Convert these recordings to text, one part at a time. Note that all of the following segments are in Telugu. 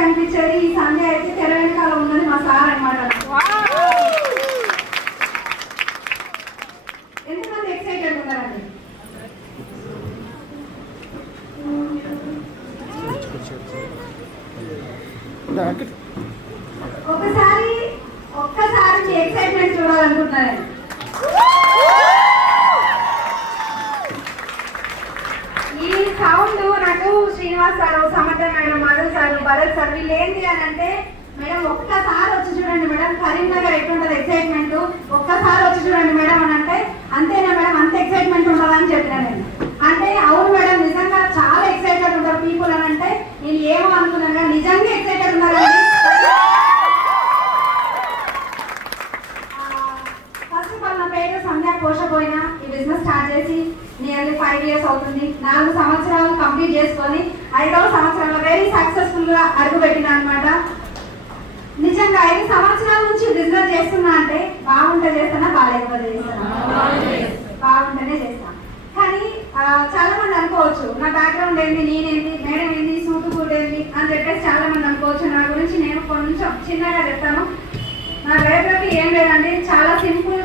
కనిపించేది ఈ సంధ్య అయితే తెర వెనకాల ఉన్నది మా సార్ అనమాట. ఎంతమంది ఎక్సైటెడ్ ఉన్నారండి? ఒక్కసారి మీ ఎక్సైట్మెంట్ చూడాలనుకుంటున్నారండి. ఈ సౌండ్ నాకు శ్రీనివాస్ సారు, సమర్థ madam, Madhu sir, Bharat sir వీళ్ళు ఏంటి అని అంటే, మేడం ఒక్కసారి వచ్చి చూడండి మేడం కరీంనగర్ ఎట్లుంటుంది ఎక్సైట్మెంట్, ఒక్కసారి వచ్చి చూడండి మేడం అని అంటే, అంతేనా మేడం అంత ఎక్సైట్మెంట్ ఉంటుందని చెప్పిన నేను. అంటే అవును మేడం నిజంగా చాలా ఎక్సైటెడ్ ఉంటారు పీపుల్ అని అంటే, నేను ఏమో అనుకున్నాను నిజంగా ఎక్సైటెడ్ ఉన్నారు. ఫస్ట్ ఆఫ్ ఆల్ నా పేరు సంధ్య కోశపోయిన. ఈ బిజినెస్ స్టార్ట్ చేసి నియర్లీ 5 years అవుతుంది. 4 సంవత్సరాలు కంప్లీట్ చేసుకొని 5వ సంవత్సరంలో వెరీ సక్సెస్ఫుల్ గా అడుగుపెట్టిన అనమాట. నిజంగా 5 సంవత్సరాల నుంచి బిజినెస్ చేస్తున్నా అంటే బాగుంటే చేస్తానా బాగాలేకపోతే చేస్తానా? బాగుంటేనే చేస్తాను. కానీ చాలా మంది అనుకోవచ్చు నా బ్యాక్గ్రౌండ్ ఏంటి, నేనేంటి, మేడం ఏంటి, సూటుకూట్ ఏంటి అని చెప్పేసి చాలా మంది అనుకోవచ్చు. నా గురించి నేను కొంచెం చిన్నగా చెప్తాను. నా బయోగ్రఫీ ఏం లేదండి, చాలా సింపుల్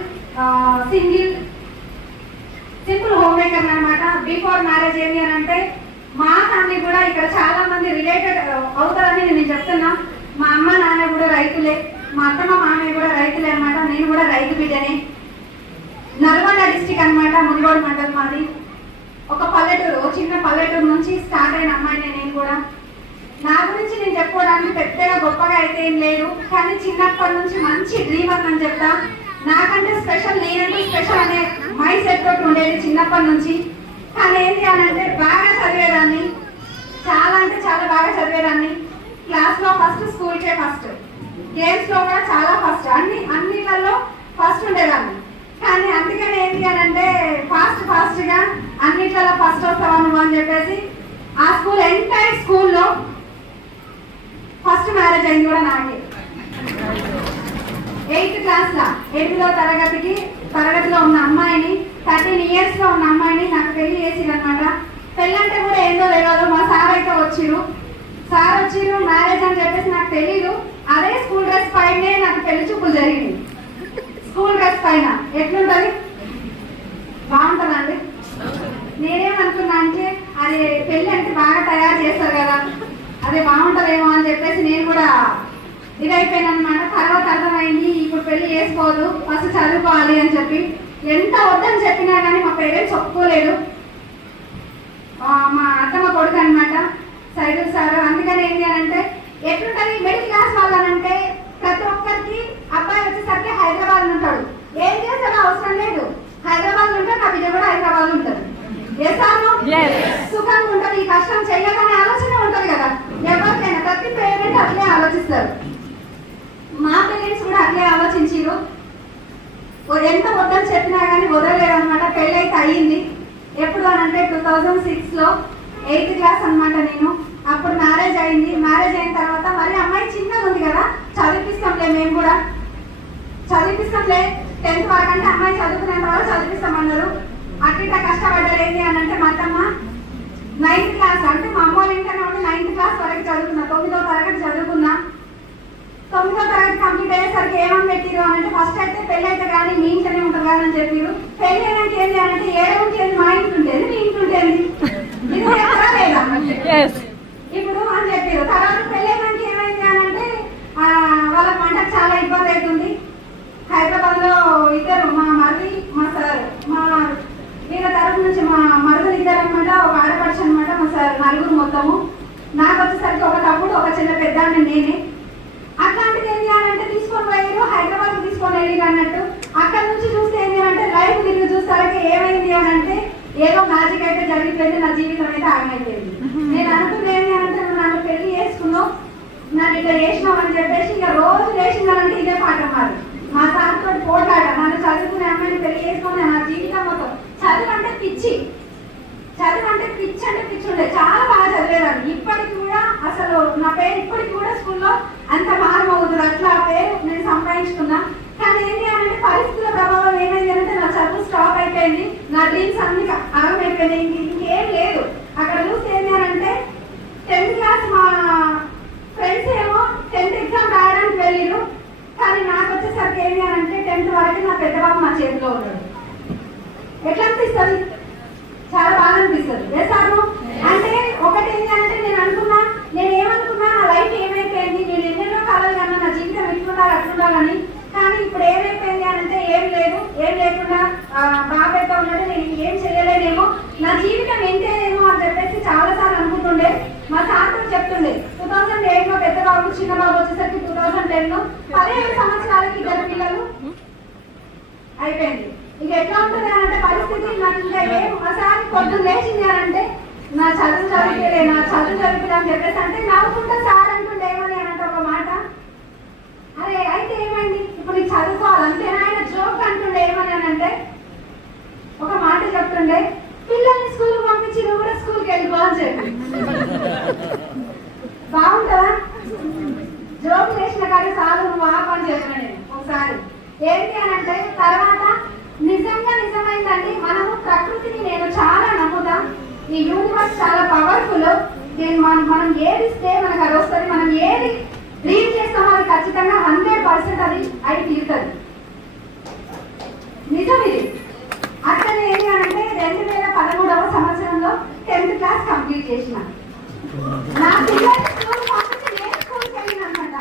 హోమ్ మేకర్ అనమాట. బిఫోర్ మ్యారేజ్ ఏంటి అని అంటే మా ఫ్యామిలీ కూడా ఇక్కడ చాలా మంది రిలేటెడ్ అవుతారని నేను చెప్తున్నా. మా అమ్మ నాన్న కూడా రైతులే, మా అత్తమ్మ మామయ్య కూడా రైతులే అనమాట. నేను కూడా రైతు బిడ్డనే. నల్గొండ డిస్టిక్ అనమాట, మున్గోడు మండలం మాది. ఒక పల్లెటూరు, చిన్న పల్లెటూరు నుంచి స్టార్ట్ అయిన అమ్మాయిని నేను కూడా. నా గురించి నేను చెప్పుకోవడానికి పెద్దగా గొప్పగా అయితే ఏం లేదు, కానీ చిన్నప్పటి నుంచి మంచి డ్రీమర్ అని చెప్తా. నాకంటే స్పెషల్, నేనంటే స్పెషల్ అనే మైండ్ సెట్ తోటి ఉండేది చిన్నప్పటి నుంచి. కానీ ఏంటి అని అంటే బాగా చదివేదాన్ని, చాలా అంటే చాలా బాగా చదివేదాన్ని. క్లాస్లో ఫస్ట్, స్కూల్కే ఫస్ట్, గేమ్స్లో కూడా చాలా ఫస్ట్, అన్నిట్లలో ఫస్ట్ ఉండేదాన్ని. కానీ అందుకని ఏంటి అని అంటే ఫాస్ట్గా అన్నిట్లలో ఫస్ట్ వస్తాను అని చెప్పేసి ఆ స్కూల్ ఎంటైర్ స్కూల్లో ఫస్ట్ మ్యారేజ్ అయింది కూడా నాకే. 8th క్లాస్లో 8వ తరగతిలో ఉన్న అమ్మాయిని, 13 years లో ఉన్న అమ్మాయిని నాకు పెళ్లి చేసిరనమాట. పెళ్ళంటే కూడా ఏందో తెలియదు. మా సార్ అయితే వచ్చిరు మ్యారేజ్ అని చెప్పేసి నాకు తెలీదు. అదే స్కూల్ డ్రెస్ పైనే నాకు పెళ్లి చూపులు జరిగింది. స్కూల్ డ్రెస్ పైన ఎట్లుంటుంది, బాగుంటుందండి. నేనేమనుకున్నా అంటే అది పెళ్ళి అంటే బాగా తయారు చేస్తారు కదా, అదే బాగుంటుందేమో అని చెప్పేసి నేను కూడా ఇదైపోయాను అనమాట. తర్వాత అర్థమైంది ఇప్పుడు పెళ్లి చేసుకోవద్దు, ఫస్ట్ చదువుకోవాలి అని చెప్పి. ఎంత వద్దని చెప్పినా కానీ మా పేరెంట్స్ ఒప్పుకోలేదు. మా అత్తమ్మ కొడుకు అనమాట, సైడు సార్. అందుకని ఏంటి అని అంటే ఎట్లుంటుంది మిడిల్ క్లాస్ వాళ్ళనంటే ప్రతి ఒక్కరికి అబ్బాయి వచ్చేసరికి హైదరాబాద్ ఉంటాడు. ఏం చేస్తాడో అవసరం లేదు, హైదరాబాద్ ఉంటాడు, నా బిడ్డ కూడా హైదరాబాద్ ఉంటుంది. సుఖంగా ఉంటుంది, ఈ కష్టం చెయ్యాలనే ఆలోచన ఉంటుంది కదా ఎవరికైనా. ప్రతి పేరెంట్ అట్లే ఆలోచిస్తారు. మా పేరెంట్స్ కూడా అట్లే ఆలోచించారు. ఎంత వద్దని చెప్పినా కానీ వదలలేదు అనమాట. పెళ్ళి అయితే అయ్యింది. ఎప్పుడు అని అంటే 2006లో 8th క్లాస్ అనమాట నేను. అప్పుడు మ్యారేజ్ అయింది. మ్యారేజ్ అయిన తర్వాత మరి అమ్మాయి చిన్నగా ఉంది కదా, చదివిస్తాంలే, మేము కూడా చదివిస్తాంలే 10th వరకు అంటే అమ్మాయి చదువుకునేంత వరకు చదివిస్తామన్నారు. అట్లా కష్టపడ్డారు. ఏంటి అని అంటే మా అత్తమ్మ 9th క్లాస్ అంటే మా అమ్మ వాళ్ళ ఇంటనే ఉండి 9th క్లాస్ వరకు చదువుకున్నా. 9వ తరగతి చదువుకున్నా. 9వ తరగతి కంప్లీట్ అయ్యేసరికి ఏమని పెట్టిరు అని అంటే ఫస్ట్ అయితే పెళ్ళి అయితే కానీ మీ ఇంట్లోనే ఉంటుంది కదా అని చెప్పారు. పెళ్ళి అయినాక ఏంటి అంటే ఏడవుంటేది మా ఇంట్లో ఉండేది, మీ ఇంట్లో ఉండేది, ఇది చెప్తారా లేదా ఇప్పుడు అని చెప్పారు. తర్వాత పెళ్ళి అయినాక ఏమైంది అని అంటే వాళ్ళ వంటకు చాలా ఇబ్బంది అవుతుంది. హైదరాబాద్ లో ఇద్దరు, మా మరిది, మా సార్, మా వీళ్ళ తరఫు నుంచి మా మరుదులు ఇద్దరు అనమాట, ఒక ఆడపడుచు అనమాట, మా సార్, నలుగురు మొత్తము. నాకు వచ్చేసరికి ఒక తమ్ముడు, ఒక చిన్న పెద్ద నేనే. అట్లాంటిది ఏం చేయాలంటే తీసుకొని పోయారు, హైదరాబాద్ తీసుకొని వెళ్ళి అన్నట్టు. అక్కడ నుంచి చూస్తే ఏం చేయాలంటే లైఫ్ తిరిగి చూస్తారకి ఏమైంది అని అంటే ఏదో మ్యాజిక్ అయితే జరిగిపోయింది, నా జీవితం అయితే ఆగమైపోయింది. నేను అనుకుంది ఏంటి అంటే నన్ను పెళ్లి చేసుకున్నావు, నన్ను ఇట్లా చేసినావు అని చెప్పేసి ఇక రోజు చేసిందానంటే ఇదే పాఠం మాది. మా సార్ తోటి పోట్లాడ, నన్ను చదువుకునే అమ్మాయిని పెళ్లి చేసుకుని నా జీవితం మొత్తం చదువు అంటే పిచ్చి అంటే పిచ్చి ఉండే. చాలా బాగా చదివేదాన్ని. ఇప్పటికి కూడా అసలు నా పేరు ఇప్పటికి కూడా స్కూల్లో అంత మారమవుతుంది. అట్లా పేరు నేను సంపాదించుకున్నా. కానీ ఏంటి అంటే పరిస్థితుల ప్రభావం ఏమైంది అంటే నా చదువు స్టాప్ అయిపోయింది, నా డ్రీమ్స్ అన్ని ఆగమైపోయినాయి, ఇంకేం లేదు. అక్కడ చూస్తే ఏంటి అంటే 10th క్లాస్ మా ఫ్రెండ్స్ పెద్ద బాబు మా చేతిలో ఉన్నాడు. ఎట్లా అనిపిస్తుంది? చాలా బాగా అనిపిస్తుంది. వేసాను అంటే ఒకటి ఏంటి అంటే నేను ఏమనుకున్నా నా లైఫ్ ఏమైపోయింది, నేను ఎన్నెన్నో కాలాలు కన్నా నా జీవితం ఎట్లుండాలి అట్లుండాలని. కానీ ఇప్పుడు ఏమైపోయింది అని అంటే ఏం లేదు, ఏం లేకుండా బాబాయ్తో ఉన్నట్టు నేను ఏం చేయలేనేమో, నా జీవితం ఎంతేనేమో అని చెప్పేసి చాలాసార్లు అనుకుంటుండే. మా సార్తో చెప్తుండే 2008లో పెద్ద బాబు, చిన్న బాబు వచ్చేసరికి 2010లో 17 సంవత్సరాలకి 2 పిల్లలు అయిపోయింది. ఇక ఎట్లా ఉంటుంది అని అంటే పరిస్థితి నాకు ఇంకా ఒకసారి పొద్దున్న లేచింది అని అంటే నా చదువు చదివితే అని చెప్పేసి అంటే నవ్వుకుంటా సార్ అంటుండే ఏమని అని అంటే ఒక మాట, అరే అయితే ఏమైంది ఇప్పుడు నీకు చదువుకోవాలి అంతేనా? ఆయన జోక్ అంటుండే ఏమని అని అంటే ఒక మాట చెప్తుండే, పిల్లల్ని స్కూల్కి పంపించి నువ్వు కూడా స్కూల్కి వెళ్ళిపో అని చెప్పి. బాగుంటుందా? జోక్ చేసిన కానీ చాలు నువ్వు ఆపు అని చెప్పిన నేను ఒకసారి. ఏంటి అని అంటే తర్వాత నిజమైందండి. మనము ప్రకృతిని నేను చాలా నమ్ముతాం. ఈ యూనివర్స్ చాలా పవర్ఫుల్. మనం ఏది ఇస్తే మనకు అది వస్తుంది. మనం ఏది డ్రీమ్ చేస్తామో అది ఖచ్చితంగా 100% అది అయి తీరుతుంది. నిజం ఇది. అట్లనే ఏంటి అంటే 2013వ సంవత్సరంలో 10th క్లాస్ కంప్లీట్ చేసిన. నా పిల్లల్ని స్కూల్ పంపించి నేను స్కూల్కి వెళ్ళిన అనమాట.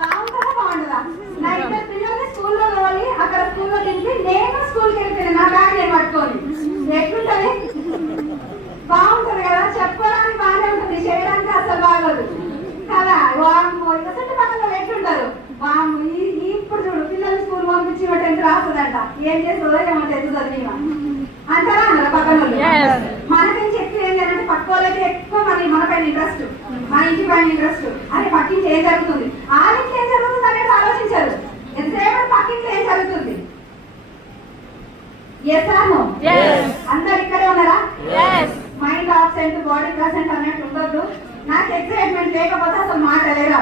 బాగుంటుందా బాగుంటుందా? నా 2 పిల్లల్ని స్కూల్లో తోలి అక్కడ స్కూల్లో దింపి నేను స్కూల్కి వెళ్ళిపోయాను నా బ్యాగ్ నేను పట్టుకొని. ఎట్లుంటది? బాగుంటుంది కదా? చెప్పుకోవడానికి బాగానే ఉంటుంది, చేయడానికి అసలు బాగోదు కదా. చుట్టుపక్కల ఎట్లుంటారు ఇప్పుడు చూడు పిల్లల్ని స్కూల్ పంపించి 10th రాస్తుందంట, ఏం చేస్తుందో ఏమో 10th చదివినా అంటారా అన్నారు పక్కన వాళ్ళు. మనకేం చెప్పి ఏం చేయాలంటే పట్టుకోవాలంటే ఎక్కువ మన పైన ఇంట్రెస్ట్, మన ఇంటి పైన ఇంట్రెస్ట్. అదే పక్కించి ఏం జరుగుతుంది, ఆ ఇంట్లో ఏం జరుగుతుంది అనేది ఆలోచించారు. ఎంతసేపు పక్కింట్లో ఏం జరుగుతుంది? అందరు ఇక్కడే ఉన్నారా? మైండ్ ఆబ్సెంట్ బాడీ ప్రెసెంట్ అన్నట్టు ఉండొద్దు. నాకు ఎక్సైట్మెంట్ లేకపోతే అసలు మాట్లాడలేరా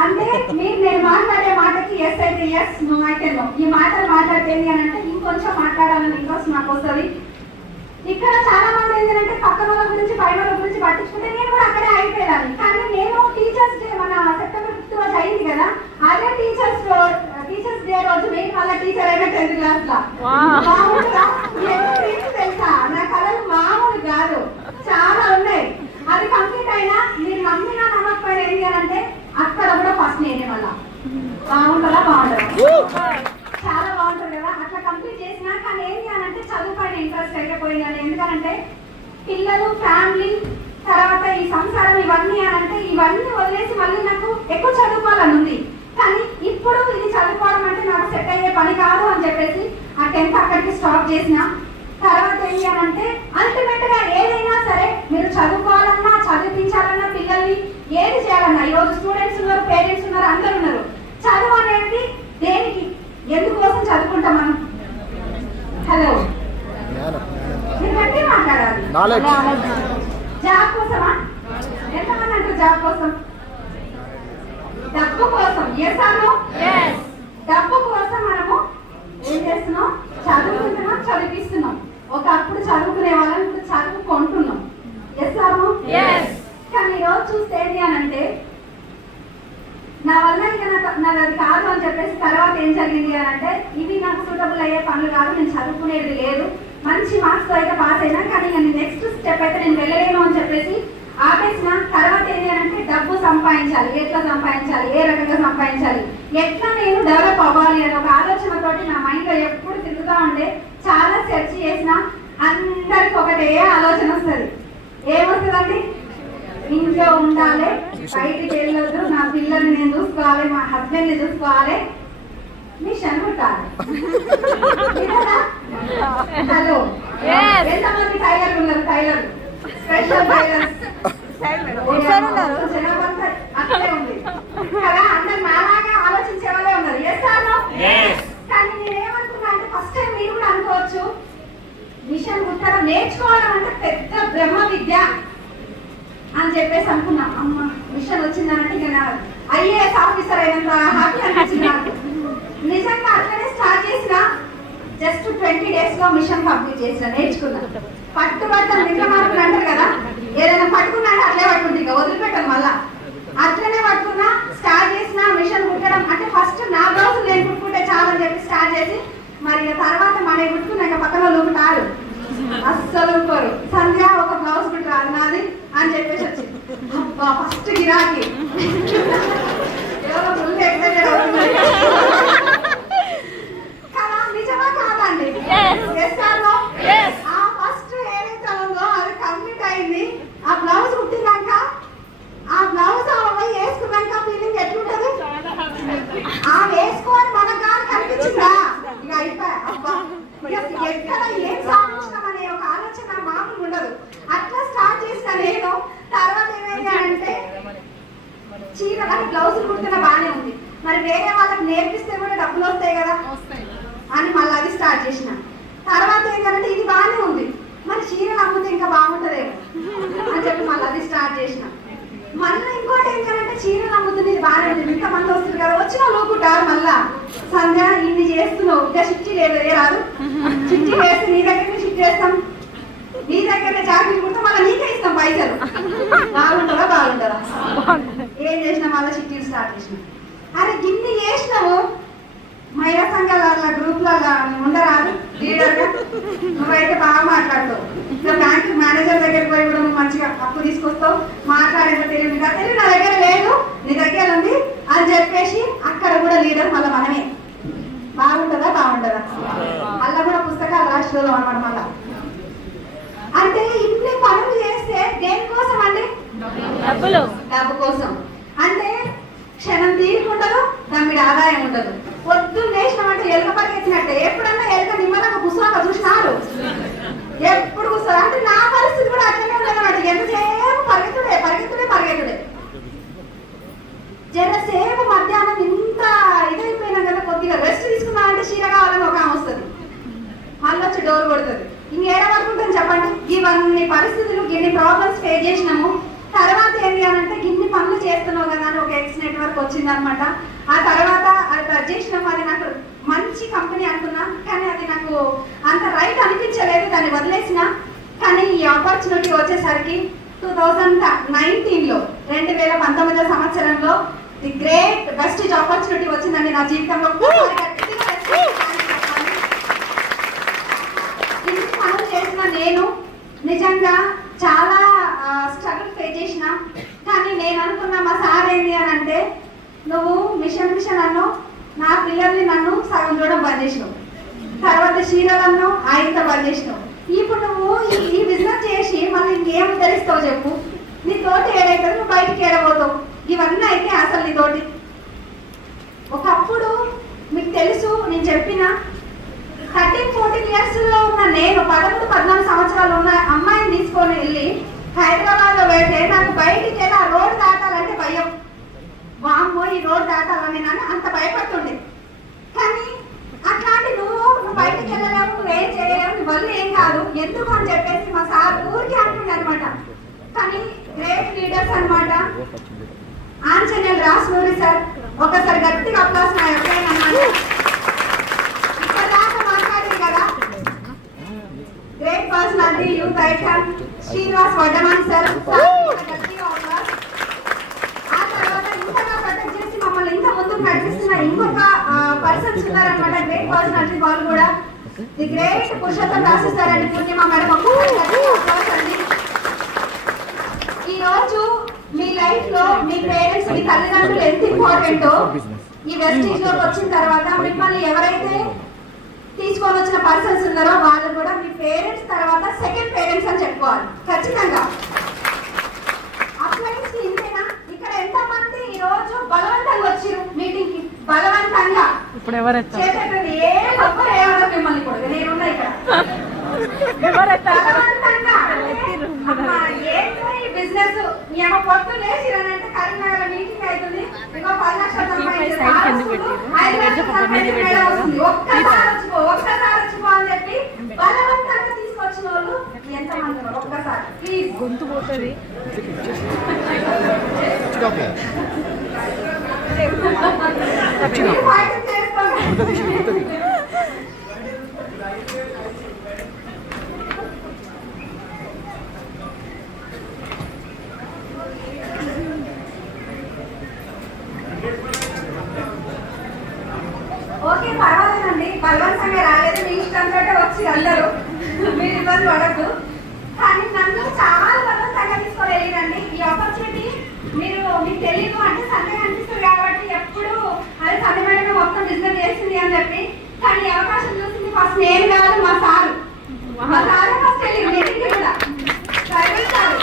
అంటే నేను మాట్లాడే మాటకి ఎస్ అయితే ఎస్, నో అయితే నో. ఈ మాటలు మాట్లాడితేంది అని అంటే ఇంకొంచెం మాట్లాడాలని ఇంట్రెస్ట్ నాకు వస్తుంది. ఇక్కడ చాలా మంది ఏంటంటే పక్కన వాళ్ళ గురించి పైన వాళ్ళ గురించి పట్టించుకుంటే నేను కూడా అక్కడే అయిపోయేదాన్ని. కానీ నేను టీచర్స్ డే మన సెప్టెంబర్ 5th రోజు అయింది కదా, అదే టీచర్స్ డే రోజు నేను మళ్ళీ టీచర్ అయినా 10th క్లాస్ లో తెలుసా. నా కళలు మామూలు కాదు, చాలా ఉన్నాయి. అది కంప్లీట్ అయినా మీరు నమ్మినా నమ్మకపోయినా ఏంటి అని అంటే అక్కడ కూడా ఫస్ట్ నేనే. మళ్ళా బాగుంటుందా? బాగుంటుందా? చాలా బాగుంటుంది కదా. అట్లా కంప్లీట్ చేసినా కానీ ఏంటి అని అంటే చదువు పైన ఇంట్రెస్ట్ అయిపోయిందని. ఎందుకంటే పిల్లలు, ఫ్యామిలీ, తర్వాత ఈ సంసారం ఇవన్నీ అని అంటే ఇవన్నీ వదిలేసి మళ్ళీ నాకు ఎక్కువ చదువుకోవాలని ఉంది. కానీ ఇప్పుడు ఇది చదువుకోవడం అంటే నాకు సెట్ అయ్యే పని కాదు అని చెప్పేసి ఆ 10th అక్కడికి స్టాప్ చేసిన. తర్వాత ఏంటి అని అంటే అల్టిమేట్ గా ఏదైనా సరే మీరు చదువుకోవాలన్నా, చదివించాలన్నా, పిల్లల్ని ఏది చేయాలన్నా, ఈరోజు స్టూడెంట్స్ ఉన్నారు, పేరెంట్స్ ఉన్నారు, అందరు ఉన్నారు. చదువు అనేది దేనికి, ఎందుకోసం చదువుకుంటాం మనం? హలో, మీరు గట్టి మాట్లాడాలి. జాబ్ కోసమా? ఎంతమంది అంటారు జాబ్ కోసం? డబ్బు కోసం. డబ్బు కోసం మనము ఏం చేస్తున్నాం? చదువుకుంటున్నాం, చదివిస్తున్నాం. ఒకప్పుడు చదువుకునే వాళ్ళని ఇప్పుడు చదువుకుంటున్నాం. కానీ ఈరోజు చూస్తే ఏంటి అని అంటే నా వల్ల ఇక నాకు అది కాదు అని చెప్పేసి తర్వాత ఏం జరిగింది అని అంటే ఇవి నాకు సూటబుల్ అయ్యే పనులు కాదు, నేను చదువుకునేది లేదు, మంచి మార్క్స్తో అయితే పాస్ అయినా కానీ నేను నెక్స్ట్ స్టెప్ అయితే నేను వెళ్ళలేను అని చెప్పేసి ఆపేసిన. తర్వాత ఏంటి అని అంటే డబ్బు సంపాదించాలి, ఎట్లా సంపాదించాలి, ఏ రకంగా సంపాదించాలి, ఎట్లా నేను డెవలప్ అవ్వాలి అనే ఒక ఆలోచనతోటి నా మైండ్లో ఎప్పుడు తిరుగుతూ ఉండే. చాలా సెర్చ్ చేసిన, అందరికి ఒకటే ఆలోచన వస్తుంది. ఏమొస్తుందండి? ఇంట్లో ఉండాలి, బయటికి వెళ్ళొద్దు, నా పిల్లల్ని నేను చూసుకోవాలి, మా హస్బెండ్ని చూసుకోవాలి, మిషన్ కుట్టాలి. హలో, ఎంతమంది టైలర్లు ఉన్నారు? టైలర్ స్పెషల్ టైలర్స్ అట్లే ఉంది కదా. అందరు నాలాగా ఆలోచించే వాళ్ళే ఉన్నారు. చేస్తాను. కానీ నేనేమనుకున్నా అంటే ఫస్ట్ టైం మీరు కూడా అనుకోవచ్చు, మిషన్ కుట్టడం నేర్చుకోవడం అంటే పెద్ద బ్రహ్మ విద్య అని చెప్పేసి అనుకున్నా. అమ్మ మిషన్ వచ్చిందనంటే ఇక ఐఏఎస్ ఆఫీసర్ అయినంత హ్యాపీ అనిపించింది నాకు. నిజంగా అట్లనే స్టార్ట్ చేసిన. జస్ట్ 20 days లో మిషన్ కంప్లీట్ చేసిన, నేర్చుకున్నా. పట్టుబట్టం విక్రమార్కులు అంటారు కదా, ఏదైనా పట్టుకున్నా అంటే అట్లే పట్టుకుంటే ఇక వదిలిపెట్టాను. మళ్ళా అట్లనే పట్టుకున్నా, స్టార్ట్ చేసిన మిషన్ కుట్టడం. అంటే ఫస్ట్ నా బ్లౌజ్ నేను కుట్టుకుంటే చాలని చెప్పి స్టార్ట్ చేసి గిరాకీ. ఎవరో ఫుల్ ఎక్సైటెడ్ అవుతున్నారు కదా, నిజమా కాదండి? చేస్తాను. ఆ ఫస్ట్ ఏదైతే ఉందో అది కంప్లీట్ అయింది. ఆ బ్లౌజ్ కుట్టినాక ఆ బ్లౌజ్ వేసుకున్నాక ఫీలింగ్ ఎట్లుంటది? ఆ వేసుకోని మనకు కానీ కనిపించిందా ఇక అయిపోయా. అబ్బా ఎక్కడ ఏం సాధించినామనే ఒక ఆలోచన మామూలు ఉండదు. అట్లా స్టార్ట్ చేసిన నేను తర్వాత ఏమైంది అంటే చీరలకు బ్లౌజ్ కుడుతున్న బాగానే ఉంది, మరి వేరే వాళ్ళకి నేర్పిస్తే కూడా డబ్బులు వస్తాయి కదా అని మళ్ళీ అది స్టార్ట్ చేసిన. తర్వాత ఏంటంటే ఇది బాగానే ఉంది, మరి చీరలు అమ్మితే ఇంకా బాగుంటుందేమో అని చెప్పి మళ్ళీ అది స్టార్ట్ చేసిన. మళ్ళీ ఇంకోటి ఏంటంటే చీరలు అమ్ముతుంది ఇది బాగానే ఉంది, ఇంతమంది వస్తుంది కదా, వచ్చిన లోకుంటారు మళ్ళా సంధ్య ఇన్ని చేస్తున్నావు ఇంకా చిట్టి లేదు ఏ రాదు, చిట్టి వేస్తే నీ దగ్గరనే చిట్టి వేస్తాం, నీ దగ్గరనే చాకరీ కుడితే మళ్ళీ నీకే ఇస్తాం పైసలు. బాగుంటుందా? ఏం చేసినా మళ్ళీ చిట్టీలు స్టార్ట్ చేసినాం. అరే గిన్ని చేసినావు మహిళా సంఘాల గ్రూప్లలో ఉండరాదు లీడర్గా, నువ్వైతే బాగా మాట్లాడతావు. ఇంకా బ్యాంక్ మేనేజర్ దగ్గరికి పోయి కూడా నువ్వు మంచిగా అప్పు తీసుకొస్తావు, మాట్లాడేదో తెలియదు కదా, తెలియదు నా దగ్గర లేదు నీ దగ్గర ఉంది అని చెప్పేసి అక్కడ కూడా లీడర్ మళ్ళీ మనమే. బాగుంటుందా? అలా కూడా పుస్తకాలు రాష్ట్రంలో అనమాట. మళ్ళా అంటే ఇన్ని పనులు చేస్తే దేనికోసం అండి? డబ్బు కోసం. అంటే క్షణం తీరుకుండదు, దమ్మిడి ఆదాయం ఉండదు. పొద్దున్న లేచినామంటే ఎలుక పరిగెత్తినట్టే. ఎప్పుడన్నా ఎలుక నిమ్మలంగా కూర్చున్నాక చూసినారు? ఎప్పుడు కూర్చోరు. అంటే నా పరిస్థితి కూడా అట్లనే ఉండదన్నమాట. ఎంతసేపు పరిగెత్తుడే. జరసేపు మధ్యాహ్నం ఇంత ఇదైపోయినా కదా, కొద్దిగా రెస్ట్ తీసుకున్నా అంటే చీర కావాలని ఒక ఆమె వస్తుంది, మళ్ళీ వచ్చి డోర్ కొడుతుంది. ఇంకేడ వరకుంటుంది చెప్పండి? ఇవన్నీ పరిస్థితులు ఇన్ని ప్రాబ్లమ్స్ ఫేస్ చేసినాము. తర్వాత ఏంటి అని అంటే గిన్ని పనులు చేస్తున్నావు కదా అని ఒక ఎక్స్ నెట్వర్క్ వచ్చింది అనమాట. ఆ తర్వాత అది చేసినాం, అది నాకు మంచి కంపెనీ అనుకున్నా, కానీ అది నాకు అంత రైట్ అనిపించలేదు, దాన్ని వదిలేసిన. కానీ ఈ ఆపర్చునిటీ వచ్చేసరికి 2019లో 2019 సంవత్సరంలో ది గ్రేట్ బెస్ట్ ఆపర్చునిటీ వచ్చిందండి నా జీవితంలో. ఇన్ని పనులు చేసిన నేను నిజంగా చాలా స్ట్రగుల్ ఫేస్ చేసిన. కానీ నేను అనుకున్నా మా సార్ ఏంటి అని అంటే, నువ్వు మిషన్ అన్ను నా పిల్లల్ని నన్ను సగం చూడడం బంద్ చేసినావు, తర్వాత చీరలను ఆయనతో బంద్ చేసినావు, ఇప్పుడు నువ్వు ఈ బిజినెస్ చేసి మళ్ళీ ఇంకేం తెలుస్తావు చెప్పు? నీ తోటి ఏడైతే నువ్వు బయటికి ఏడబోతావు. ఇవన్నీ అయితే అసలు నీ తోటి ఒకప్పుడు మీకు తెలుసు, నేను చెప్పిన 13-14 ఇయర్స్ లో ఉన్న నేను 13-14 సంవత్సరాలు ఉన్న అమ్మాయిని తీసుకొని వెళ్ళి హైదరాబాద్ లో పెడితే నాకు బయటికి వెళ్ళి ఆ రోడ్ దాటాలంటే భయం. వామ్మో ఈ రోడ్ దాటాలని నన్ను అంత భయపడుతుండే. కానీ అట్లాంటి నువ్వు బయటికి వెళ్ళలేవు, నువ్వేం చేయలేవు, నీ వల్ల ఏం కాదు ఎందుకు అని చెప్పేసి మా సార్ ఊరికి అంటుండే అనమాట. కానీ గ్రేట్ లీడర్స్ అనమాట. ఆంజనేయులు రాసులూరి సార్, ఒకసారి గట్టిగా అప్లాస్ నా ఎప్పుడైనా ఇప్పటిదాకా మాట్లాడింది కదా, great personality youth icon Srinivas Vaddaman sir. ఆ తర్వాత ఇంతగా ప్రొటెక్ట్ చేసి మమ్మల్ని ఇంకా ముందుకు నడిపిస్తున్న ఇంకొక పర్సన్స్ ఉన్నారనమాట, గ్రేట్ పర్సనాలిటీ. వాళ్ళు కూడా ది గ్రేట్ పురుషోత్తం రాసిస్తారండి, పూర్ణిమ మేడం. ఈ రోజు మీ లైఫ్ లో మీ పేరెంట్స్, మీ తల్లిదండ్రులు ఎంత ఇంపార్టెంటో ఈ వెస్టీజ్ లోకి వచ్చిన తర్వాత మిమ్మల్ని ఎవరైతే తీసుకొని వచ్చిన పర్సన్స్ ఉన్నారో వాళ్ళు కూడా మీ పేరెంట్స్ తర్వాత సెకండ్ పేరెంట్స్ అని చెప్పుకోవాలి ఖచ్చితంగా. అప్లైన్స్ కి ఇంతేనా? ఇక్కడ ఎంత మంది ఈ రోజు బలవంతంగా వచ్చారు మీటింగ్ కి, బలవంతంగా చేసేటది ఏ ఒక్కరు ఏమన్నా మిమ్మల్ని కూడా నేనున్నా ఇక్కడ బలవంతంగా ఏంటో ఈ బిజినెస్. మీ అమ్మ పొత్తు లేచిరంటే కరీంనగర్ మీటింగ్ అవుతుంది, ఇంకో 10 లక్షలు ఒక్కసారి వచ్చిపో అని చెప్పి బలవంతంగా తీసుకొచ్చిన వాళ్ళు ఎంతమంది ఉన్నారు? ఒక్కసారి ప్లీజ్. గొంతు పోతుంది. ఓకే పర్వాలేదండి, బలవంతంగా రాలేదు, మీ ఇష్టంతో వచ్చి అందరూ, మీరు ఇబ్బంది పడద్దు. కానీ నన్ను చాలా బలవంతంగా తీసుకొని వెళ్ళినండి. ఈ ఆపర్చునిటీ మీకు తెలియదు అంటే సండే అనిపిస్తుంది కాబట్టి ఎప్పుడు అదే సండే మేడమే మొత్తం బిజినెస్ చేస్తుంది అని చెప్పి. కానీ ఈ అవకాశం చూసింది ఫస్ట్ నేను కాదు, మా సారు ఫస్ట్ వెళ్ళి మీటింగ్కి కూడా సారు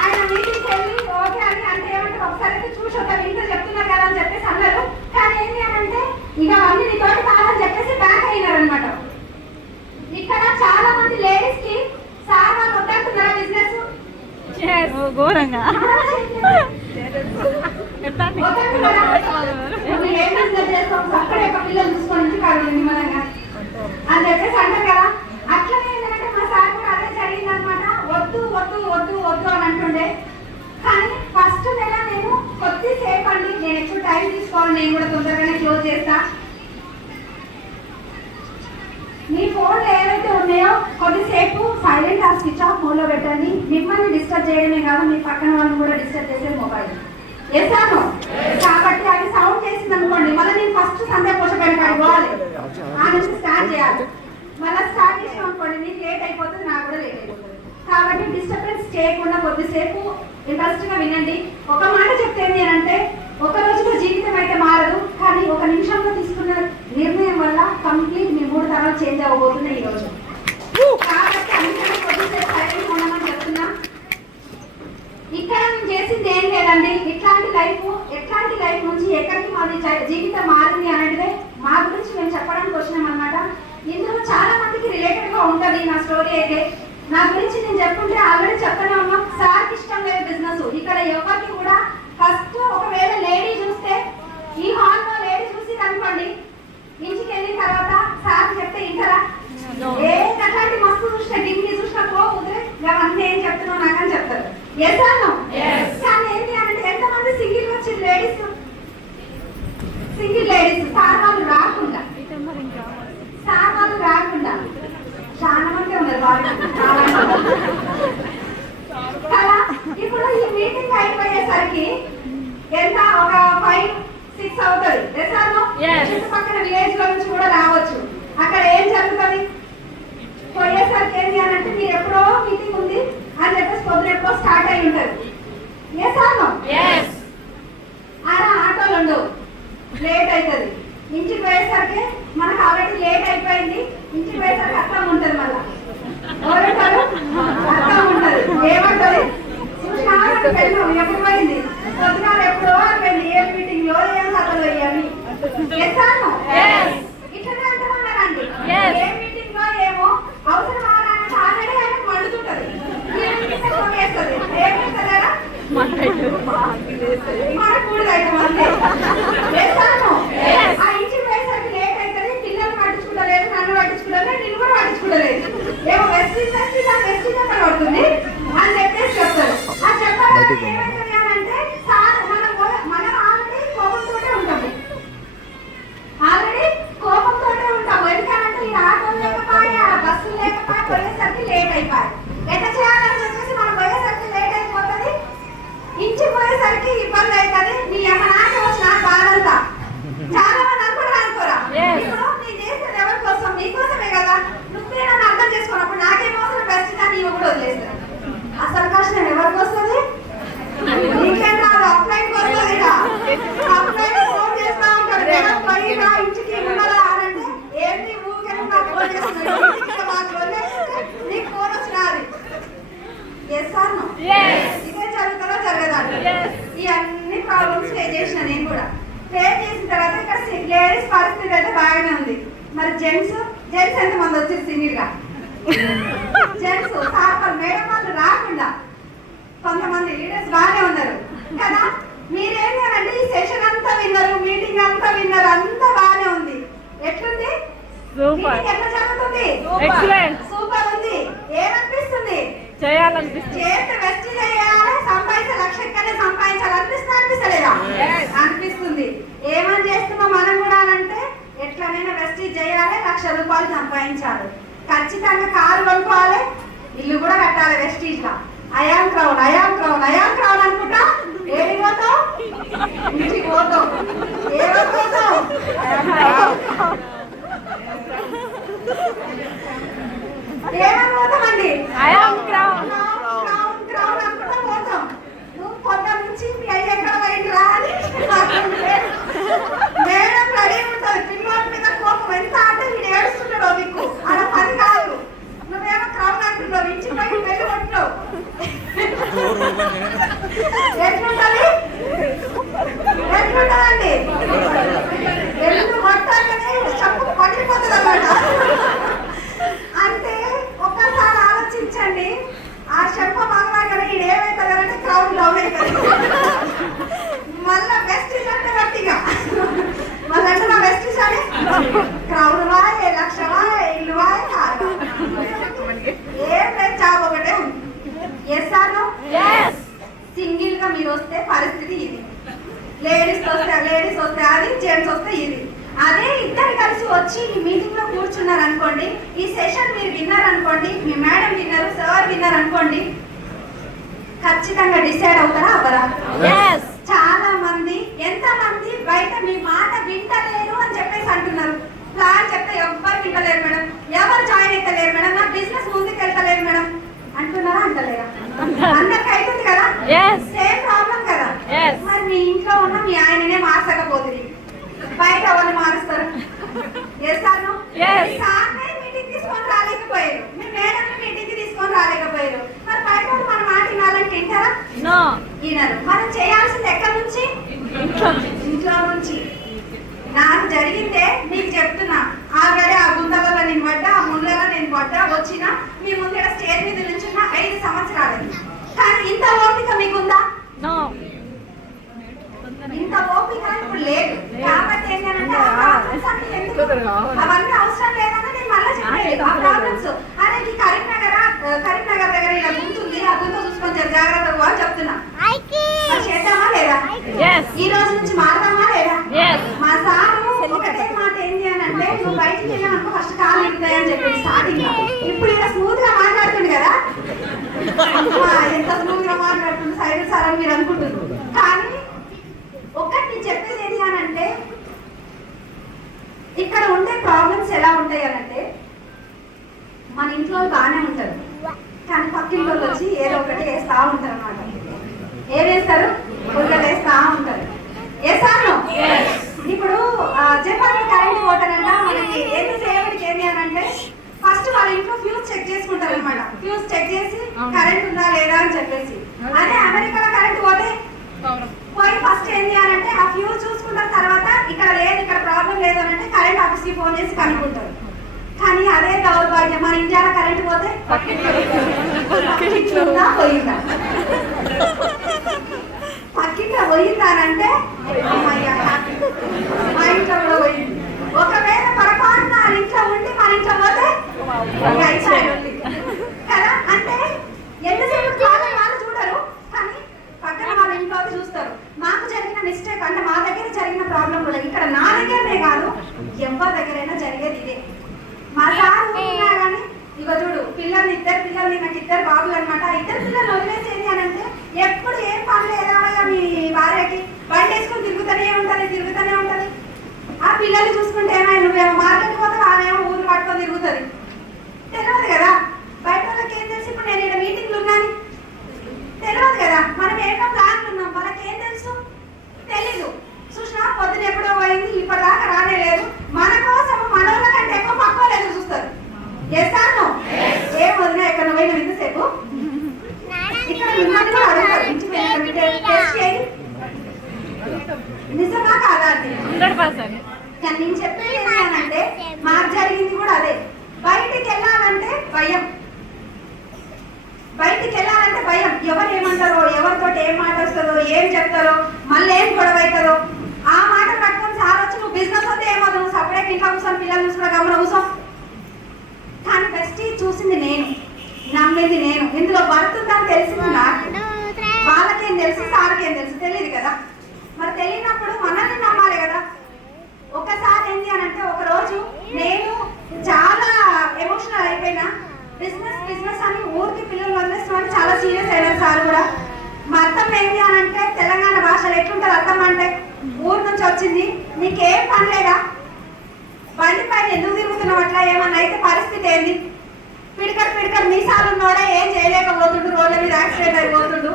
ఆయన మీటింగ్కి వెళ్ళి ఓకే అని అంటే ఏమంటారు ఒకసారి అయితే చూసి వద్దాం ఇంట్లో చెప్తున్నారు కదా అని చెప్పేసి అన్నారు. కానీ ఏంటి అని అంటే ఇక అన్ని నీతోటి కాదని చెప్పేసి బ్యాక్ అయినారు అనమాట. ఇక్కడ చాలా మంది లేడీస్ కి సార్ వాళ్ళు వద్దంటున్నారా బిజినెస్ ఘోరంగా అక్కడే ఒక పిల్లలు చూసుకొని కాదు నిమ్మలంగా అని చెప్పేసి అంటారు కదా. అట్లనే ఏంటంటే మా సార్ కూడా అదే జరిగింది అనమాట. వద్దు వద్దు వద్దు వద్దు అని అంటుండే. కానీ ఫస్ట్ నెల నేను కొద్దిసేపు అండి నేను ఎక్కువ టైం తీసుకోవాలి, నేను కూడా తొందరగానే క్లోజ్ చేస్తా. మీ ఫోన్లో ఏవైతే ఉన్నాయో కొద్దిసేపు సైలెంట్ ఆ స్విచ్ ఆఫ్ ఫోన్లో పెట్టండి. మిమ్మల్ని డిస్టర్బ్ చేయడమే కాదు మీ పక్కన వాళ్ళని కూడా డిస్టర్బ్ చేసే మొబైల్ వేసాను కాబట్టి అది సౌండ్ చేసింది అనుకోండి, మళ్ళీ నేను ఫస్ట్ సందే పోషకానికి అడిపోవాలి, ఆ నుంచి స్టార్ట్ చేయాలి. మళ్ళీ స్టార్ట్ చేసాం అనుకోండి నీకు లేట్ అయిపోతుంది, నాకు కూడా లేట్ అయిపోతుంది. కాబట్టి డిస్టర్బెన్స్ చేయకుండా కొద్దిసేపు ఇంట్రెస్ట్గా వినండి. ఒక మాట చెప్తేంది అని అంటే ఒక రోజులో జీవితం అయితే మారదు, కానీ ఒక నిమిషంలో తీసుకున్న నిర్ణయం వల్ల కంప్లీట్ మీ 3 తరాలు చేంజ్ అవ్వబోతున్నాయి ఈ రోజు. కాబట్టి అందుకని కొద్దిసేపు సైలెంట్ ఉండమని చెప్తున్నా. ఇక్కడ మేము చేసింది ఏం లేదండి, ఎట్లాంటి లైఫ్ నుంచి ఎక్కడికి మాది జీవితం మారింది అనేది మా గురించి మేము చెప్పడానికి వచ్చినాం అనమాట. ఇందులో చాలా మందికి రిలేటెడ్ గా ఉంటది నా స్టోరీ అయితే. నా గురించి నేను చెప్పుకుంటే ఆల్రెడీ చెప్పనే ఉన్నాం. సార్కి ఇష్టం లేదు బిజినెస్. ఇక్కడ ఎవరికి కూడా ఫస్ట్ ఒకవేళ లేడీ చూస్తే ఈ హాల్ లో లేడీ చూసి కనుకోండి, ఇంటికి వెళ్ళిన తర్వాత సార్ చెప్తే ఇంటరా ఏ అట్లాంటి మస్తు చూసిన డింగి చూసిన పోతే అవన్నీ ఏం చెప్తున్నావు నాకని చెప్తారు. ఎసాను కానీ ఏంటి అంటే ఎంతమంది సింగిల్ వచ్చిన లేడీస్ సార్ వాళ్ళు రాకుండా చాలా మంది ఉన్నారు వాళ్ళు కదా. ఇప్పుడు ఈ మీటింగ్ అయిపోయేసరికి ఎంత ఒక 5-6 అవుతుంది. చుట్టుపక్కల విలేజ్ లో నుంచి కూడా రావచ్చు. అక్కడ ఏం జరుగుతుంది పోయేసరికి ఏంటి అని అంటే మీరు ఎప్పుడో మీటింగ్ ఉంది అని చెప్పేసి పొద్దున ఎప్పుడో స్టార్ట్ అయి ఉంటారు. ఆటోలు ఉండవు, లేట్ అవుతుంది. ఇంటికి పోయేసరికి మనకు ఆల్రెడీ లేట్ అయిపోయింది. ఇంటికి పోయేసరికి అర్థం ఉంటుంది, మళ్ళీ ఎవరంటారు అర్థం ఉంటుంది. ఏమంటుంది చూసినా ఎప్పుడు పోయింది పొద్దున ఎప్పుడో అయిపోయింది, ఏ మీటింగ్ లో ఏం కథలో ఇవన్నీ చేస్తాను. ఇట్లనే అంటున్నారండి ఏ మీటింగ్ లో ఏమో అవసరం ఆల్రెడీ ఆయనకు మండుతుంటది, వేస్తుంది ఏమిస్తారా మన కూడా ఆ ఇంటికి పోయేసరికి లేట్ అవుతుంది. పిల్లలు పట్టించుకోలేదు, నన్ను పట్టించుకోలేదు, నేను కూడా పట్టించుకోలేదు. ఏమో వెస్టింగ్ పడుతుంది అని చెప్పేసి చెప్తారు. ఆ చెప్పాలి ఏమైతుంది అని అంటే సార్ మనం ఆల్రెడీ కోపంతోనే ఉంటాము. ఎందుకంటే ఈ ఆటోలు లేకపోయి ఆ బస్సులు లేకపోయి పోయేసరికి లేట్ అయిపోయి ఎట్లా చేయాలని చెప్పేసి మనం పోయేసరికి లేట్ అయిపోతుంది. ఇంటికి పోయేసరికి ఇబ్బంది అవుతుంది. నీ అమ్మ నాకు వచ్చిన బాధంతా చాలా మంది అనుకోరా. ఇప్పుడు నేను చేసేది ఎవరి కోసం? నీకోసమే కదా. నువ్వే నన్ను అర్థం చేసుకున్నప్పుడు నాకేమోసం బెస్ట్ గా నీవు కూడా వదిలేస్తాను. అసలు కష్టం ఎవరికి వస్తుంది? నీకన్నా అప్లైన్కి వస్తుంది. అప్లైన్ ఫోన్ చేస్తా ఉంటాడు, పోయినా ఇంటికి ఉండాలా అంటే ఏంటి ఊరికే ఫోన్ చేస్తున్నాడు, నీకు ఫోన్ వచ్చినది. ఇదే జరుగుతుందో జరగదండి. ఇవన్నీ ప్రాబ్లమ్స్ ఫేస్ చేసిన నేను కూడా. ఫేస్ చేసిన తర్వాత ఇక్కడ లేడీస్ పరిస్థితి అయితే బాగానే ఉంది. మరి జెంట్స్ ఎంతమంది వచ్చారు సింగిల్ గా? జెంట్స్ సార్ మేడం వాళ్ళు రాకుండా కొంతమంది లీడర్స్ బాగానే ఉన్నారు కదా. మీరేం కదండి ఈ సెషన్ అంతా విన్నారు, మీటింగ్ అంతా విన్నారు, అంతా బాగానే ఉంది. ఎట్లుంది? ఎట్లా జరుగుతుంది? సూపర్ ఉంది. ఏమనిపిస్తుంది? చేస్తే బెస్ట్ చేయాలి, సంపాదించాలి, లక్షక్కనే సంపాదించాలి అనిపిస్తలేదా? అనిపిస్తుంది. ఏమని చేస్తున్నాం మనం కూడా అంటే ఎట్లనైనా బెస్ట్ చేయాలి, 1,00,000 రూపాయలు సంపాదించాలి, ఖచ్చితంగా కారు కొనుక్కోవాలి, ఇల్లు కూడా కట్టాలి వెస్టీజ్ లా. అయాం క్రౌన్ అనుకుంటా ఏమి పోతావు? ఇంటికి పోతావు. ఏ రోజు పోతావు? ఏమని పోతామండి? క్రౌన్ అనుకుంటా పోతాం. నువ్వు పొద్దు నుంచి మీ ఎట్లుంటుందండి? వెళ్ళు కొట్టాకనే చెప్పు పగిలిపోతుంది అన్నమాట. అంటే ఒక్కసారి ఆలోచించండి, ఆ చెప్ప బాగా ఇది ఏమవుతుందంటే క్రౌడ్ డౌన్ అవుతుంది. మళ్ళా వెస్టీజ్ అంటే గట్టిగా మళ్ళీ అంటే నా వెస్టీజ్ అని క్రౌడ్ వాయ్, లక్ష వాయ్, ఇల్లు వాయ్, కాదు ఏం లేదు, జాబ్ ఒకటే ఉంది. Yes or no? సింగిల్ గా మీరు వస్తే పరిస్థితి ఇది, లేడీస్ వస్తే అది, జెంట్స్ వస్తే ఇది. అదే ఇద్దరు కలిసి వచ్చి ఈ మీటింగ్ లో కూర్చున్నారు అనుకోండి, ఈ సెషన్ మీరు విన్నారు అనుకోండి, మీ మేడం విన్నారు, సార్ విన్నారు అనుకోండి, ఖచ్చితంగా డిసైడ్ అవుతారా అవ్వరా? చాలా మంది, ఎంత మంది బయట మీ మాట వింటలేరు అని చెప్పేసి అంటున్నారు. ప్లాన్ చెప్తే ఎవ్వరు వింటలేరు మేడం, ఎవరు జాయిన్ అవుతలేరు మేడం, నా బిజినెస్ ముందుకు వెళ్తలేదు మేడం అంటున్నారా అంటలేరా? అందరికి అవుతుంది కదా, సేమ్ ప్రాబ్లం కదా. మరి మీ ఇంట్లో ఉన్న మీ ఆయననే మార్చకపోతుంది, బయట ఎవరిని మారుస్తారు? మీటింగ్ తీసుకొని రాలేకపోయారు, మీ మేడం మీటింగ్ తీసుకొని రాలేకపోయారు, మరి బయట మన మాట వినాలని వింటారా? వినరు. మనం చేయాల్సింది ఎక్కడి నుంచి? ఇంట్లో నుంచి. నాకు జరిగిందే నీకు చెప్తున్నా, ఆల్రెడీ ఆ గుంతలలో నేను పడ్డా, ఆ ముళ్ళలో నేను పడ్డా, వచ్చిన మీ ముందు స్టేజ్ మీద నుంచున్న 5 సంవత్సరాలు. కానీ ఇంత ఓపిక మీకుందా? ఇంత ఓపిక ఇప్పుడు లేదు. కాబట్టి ఏంటంటే అవన్నీ అవసరం లేదని నేను మళ్ళీ చెప్పలేదు. ఆ ప్రాబ్లమ్స్ అదే ఈ కరీంనగర్ దగ్గర ఇలా గుంతుంది, ఆ గుంత చూసుకొని జాగ్రత్తగా అని చెప్తున్నా. చేద్దామా లేదా? ఈ రోజు నుంచి మారదామా లేదా? మా సారు ఒకటే మాట ఏంటి అని అంటే, నువ్వు బయటికి వెళ్ళాను ఫస్ట్ కాలు ఇస్తాయని చెప్పి స్టార్టింగ్. ఇప్పుడు ఇలా స్మూత్ గా మాట్లాడుతుంది కదా, ఎంత స్మూత్ గా మాట్లాడుతుంది సైడ్ సార్ అని మీరు అనుకుంటున్నారు. కానీ ఒకటి చెప్పేది ఏంటి అని అంటే, ఇక్కడ ఉండే ప్రాబ్లమ్స్ ఎలా ఉంటాయి అని అంటే, మన ఇంట్లో బాగానే ఉంటారు, కానీ పక్కింట్లో వచ్చి ఏదో ఒకటి వేస్తా ఉంటారు అన్నమాట. ఏవేస్తారు? ఉల్గలు వేస్తా ఉంటారు. వేసాను. ఇప్పుడు జపాన్ కరెంట్ పోతారంట, మనకి ఏంటి సేవడికి ఏంటి అని అంటే, ఫస్ట్ వాళ్ళ ఇంట్లో ఫ్యూజ్ చెక్ చేసుకుంటారు అనమాట. ఫ్యూజ్ చెక్ చేసి కరెంట్ ఉందా లేదా అని చెప్పేసి. అదే అమెరికాలో కరెంట్ పోతే పోయి ఫస్ట్ ఏంటి అని అంటే, ఆ ఫ్యూజ్ చూసుకున్న తర్వాత ఇక్కడ లేదు, ఇక్కడ ప్రాబ్లం లేదు అని అంటే కరెంట్ ఆఫీస్ కి ఫోన్ చేసి కనుక్కుంటారు. కానీ అదే దౌర్భాగ్యం, మన ఇండియాలో కరెంట్ పోతే పక్కింట్లో పోయిందా, పక్కింట్లో పోయిందానంటే మా ఇంట్లో కూడా పోయింది. ఒకవేళ పొరపాటున ఆ ఇంట్లో ఉండి మన ఇంట్లో పోతే కదా. అంటే ఎంతసేపు వాళ్ళు చూడరు, కానీ పక్కన వాళ్ళ ఇంట్లో చూస్తారు. మాకు జరిగిన మిస్టేక్ అంటే మా దగ్గర జరిగిన ప్రాబ్లం కూడా ఇక్కడ నా దగ్గరనే కాదు, ఎవరి దగ్గరైనా జరిగేది ఇదే. మా సార్ ఉన్నా కానీ ఇక చూడు, ఇద్దరు పిల్లల్ని నాకు 2 బాబులు అనమాట. 2 పిల్లలు వదిలేసేది అని అంటే, ఎప్పుడు ఏం పనులు ఏదామయ్యా మీ భార్యకి, బండి వేసుకొని తిరుగుతూనే ఉంటది. ఆ పిల్లలు చూసుకుంటే ఏమైనా నువ్వేమో మార్కెట్ పోతావు, ఆమెమో ఊరు పట్టుకొని తిరుగుతుంది. తెలియదు కదా బయట వాళ్ళకి ఏం తెలుసు. ఇప్పుడు నేను ఇక్కడ మీటింగ్లు ఉన్నాను, తెలియదు కదా మనం ఏంటో ప్లాన్లు ఉన్నాం, వాళ్ళకి ఏం తెలుసు? తెలీదు. చూసినా పొద్దున ఎప్పుడో పోయింది, ఇప్పటిదాకా రానే లేదు. మన కోసం మనోళ్ళ కంటే ఎక్కువ పక్క వాళ్ళు ఎదురు చూస్తారు. చేస్తాను ఏం వదినా ఎక్కడ పోయినా ఇంతసేపు ఇక్కడ మిమ్మల్ని కూడా అడుగుతారు, నిజమా కాదా అది? కానీ నేను చెప్పేది ఏంటంటే, మాకు జరిగింది కూడా అదే. బయటికి వెళ్ళాలంటే భయం, ఎవరు ఏమంటారో, ఎవరితో ఏం మాట వస్తుందో, ఏం చెప్తారో, మళ్ళీ ఏం గొడవ అవుతుందో. ఆ మాట పట్టుకొని సార్ వచ్చి నువ్వు బిజినెస్ వస్తే ఏమవుతుంది, నువ్వు సపరేట్ ఇంట్లో కూర్చొని పిల్లలు చూసుకున్నా గమనం కూర్చో. కానీ ఫస్ట్ చూసింది నేను, నమ్మేది నేను. ఇందులో పడుతుందని తెలిసింది నాకు, వాళ్ళకేం తెలుసు, సార్కేం తెలుసు? తెలియదు కదా. మరి తెలియనప్పుడు మనల్ని నమ్మాలి కదా. ఒకసారి ఏంటి అని అంటే, ఒకరోజు నేను చాలా ఎమోషనల్ అయిపోయినా, బిజినెస్ అని ఊరికి పిల్లలు వదిలేస్తామని చాలా సీరియస్ అయినారు సార్ కూడా. మా అత్తమ్మ ఏంటి అని అంటే, తెలంగాణ భాషలో ఎట్లుంటుంది అత్తమ్మ అంటే, ఊరు నుంచి వచ్చింది, నీకేం పని లేదా, బండి పైన ఎందుకు తిరుగుతున్నావు, అట్లా ఏమన్నా అయితే పరిస్థితి ఏంది, పిడికర్ మీసాలు ఉన్నోడే ఏం చేయలేకపోతుండు, రోడ్ల మీద యాక్సిడెంట్ అయిపోతుండు,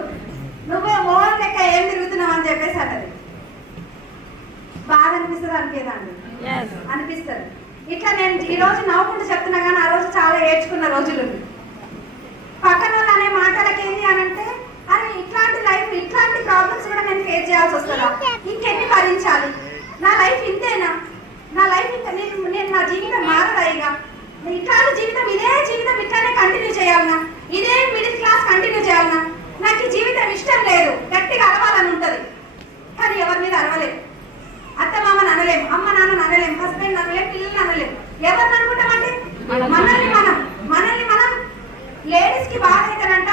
నువ్వు ఓన్ లెక్క ఏం తిరుగుతున్నావు అని చెప్పేసి అన్నది. బాధ అనిపిస్తుంది, అనిపిదండి అనిపిస్తుంది. ఇట్లా నేను ఈ రోజు నవ్వుకుంటూ చెప్తున్నా, కానీ ఆ రోజు చాలా ఏడ్చుకున్న రోజులు. పక్కన వాళ్ళు అనే మాటలకి ఏంటి అని అంటే, అరే ఇట్లాంటి లైఫ్, ఇట్లాంటి ప్రాబ్లమ్స్ కూడా నేను ఫేస్ చేయాల్సి వస్తుందా, ఇంకెన్ని భరించాలి. ఎవరిని అనుకుంటామండి? మనల్ని మనం లేడీస్ కి బాగా అయితేనంట,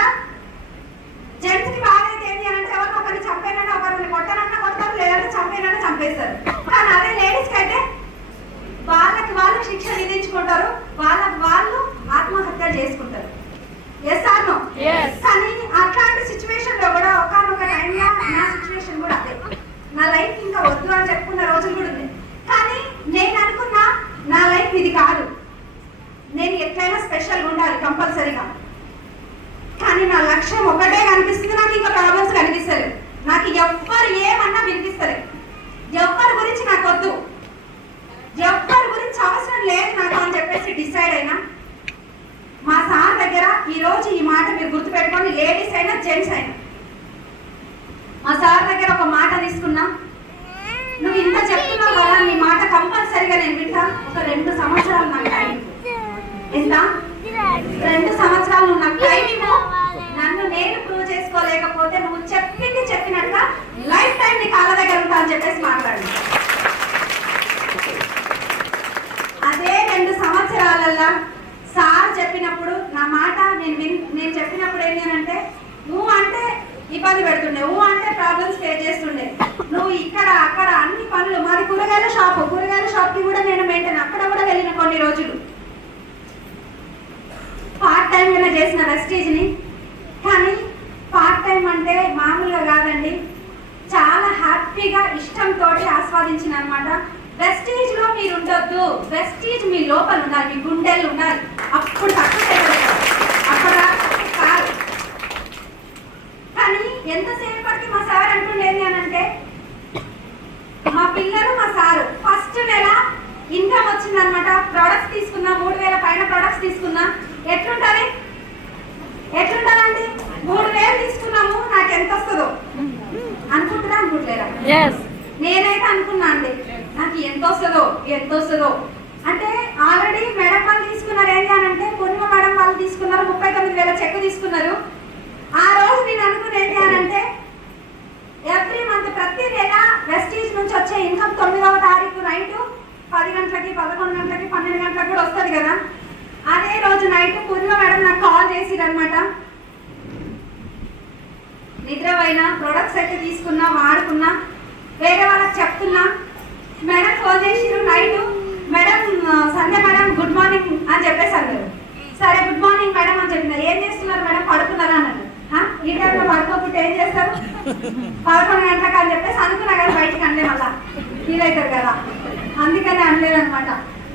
జెంట్స్ కి బాగా అయితే ఏంటి అని అంటే ఎవరిని ఒకరిని చంపేనన్నా ఒకరిని కొట్టానన్నా కొడతారు, లేదంటే చంపేనన్నా చంపేస్తారు. కానీ అదే లేడీస్ కి అయితే వాళ్ళకి వాళ్ళు శిక్ష విధించుకుంటారు, వాళ్ళకి వాళ్ళు ఆత్మహత్య చేసుకుంటారు. Yes or no? కానీ అట్లాంటి సిచ్యువేషన్ లో కూడా ఒకనొక టైంలో నా సిచ్యువేషన్ కూడా అదే. నా లైఫ్ ఇంకా వద్దు అని చెప్పుకున్న రోజులు కూడా ఉంది. కానీ నేను అనుకున్నా నా లైఫ్ ఇది కాదు, నేను ఎట్లయినా స్పెషల్గా ఉండాలి కంపల్సరీగా. కానీ నా లక్ష్యం ఒకటే కనిపిస్తుంది, నాకు ఇంకా ప్రాబ్లమ్స్ కనిపిస్తలేదు. నాకు ఎవ్వరు ఏమన్నా వినిపిస్తలేదు, ఎవ్వరి గురించి నాకు వద్దు, ఎవ్వరి గురించి అవసరం లేదు నాకు అని చెప్పేసి డిసైడ్ అయినా. మా సార్ దగ్గర ఈరోజు ఈ మాట మీరు గుర్తుపెట్టుకోండి, లేడీస్ అయినా జెంట్స్ అయినా. మా సార్ దగ్గర ఒక మాట తీసుకున్నా, నువ్వు ఇంత చెప్తున్నావు కదా, నీ మాట కంపల్సరీగా నేను వింటా. ఒక 2 సంవత్సరాలు నాకు టైం. ఎంత? 2 సంవత్సరాలు నువ్వు నాకు టైం ఇవ్వు. నన్ను నేను ప్రూవ్ చేసుకోలేకపోతే నువ్వు చెప్పింది చెప్పినట్టుగా లైఫ్ టైం నీ కాళ్ళ దగ్గర ఉంటా అని చెప్పేసి మాట్లాడు. అదే 2 సంవత్సరాలల్లా సార్ చెప్పినప్పుడు నా మాట నేను చెప్పినప్పుడు ఏంటి అంటే, నువ్వు అంటే ఇబ్బంది పెడుతుండే, నువ్వు అంటే ప్రాబ్లమ్స్ ఫేస్ చేస్తుండే, నువ్వు ఇక్కడ అక్కడ అన్ని పనులు. మాది కూరగాయల షాప్కి కూడా నేను మెయింటైన్, అక్కడ కూడా వెళ్ళిన కొన్ని రోజులు పార్ట్ టైం గా చేసిన వెస్టీజ్ని. కానీ పార్ట్ టైం అంటే మామూలుగా కాదండి, చాలా హ్యాపీగా ఇష్టంతో ఆస్వాదించిన అనమాట. వెస్టీజ్ లో మీరు ఉండొద్దు, వెస్టీజ్ మీ లోపల ఉండాలి, మీ గుండెలు ఉండాలి, అప్పుడు సక్సెస్ అక్కడ కాదు. కానీ ఎంతసేపటికి మా సార్ అంటుండేది అని అంటే, మా పిల్లలు మా సారు ఫస్ట్ నెల ఇన్కమ్ వచ్చిందనమాట. ప్రొడక్ట్స్ తీసుకున్నా, 3000 పైన ప్రొడక్ట్స్ తీసుకున్నా. ఎట్లుంటదండి? 3000 తీసుకున్నాము, నాకు ఎంత వస్తుందో అనుకుంటున్నారా? నేనైతే అనుకున్నా అండి, నాకు ఎంత వస్తుందో అంటే. ఆల్రెడీ మేడం వాళ్ళు తీసుకున్నారు ఏంటి అని అంటే, పూర్ణిమ మేడం వాళ్ళు తీసుకున్నారు, 39,000 చెక్ తీసుకున్నారు. ఆ రోజు నేను అనుకుని ఏంటి అని అంటే, ఎవ్రీ మంత్ ప్రతి నెల వెస్టీజ్ నుంచి వచ్చే ఇన్కమ్ 9వ తారీఖు నైట్ 10 గంటలకి, 11 గంటలకి, 12 గంటలకు కూడా వస్తుంది కదా. అదే రోజు నైట్ పూర్ణిమ మేడం నాకు కాల్ చేసిరనమాట. నిద్రపోయినా, ప్రొడక్ట్స్ అయితే తీసుకున్నా, వాడుకున్నా, వేరే వాళ్ళకి చెప్తున్నా. మేడం ఫోన్ చేసిరు నైట్, మేడం సంధ్య మేడం గుడ్ మార్నింగ్ అని చెప్పేసి అన్నారు. సరే గుడ్ మార్నింగ్ మేడం అని చెప్పిన. ఏం చేస్తున్నారు మేడం? పడుకున్నారా అన్నారు. ఈ టైంలో పడుకోకపోతే ఏం చేస్తారు? 11 గంటలకు అని చెప్పేసి అనుకున్నా కానీ బయటకు అనలే, మళ్ళా ఫీల్ అవుతారు కదా, అందుకని అనలేదు అనమాట.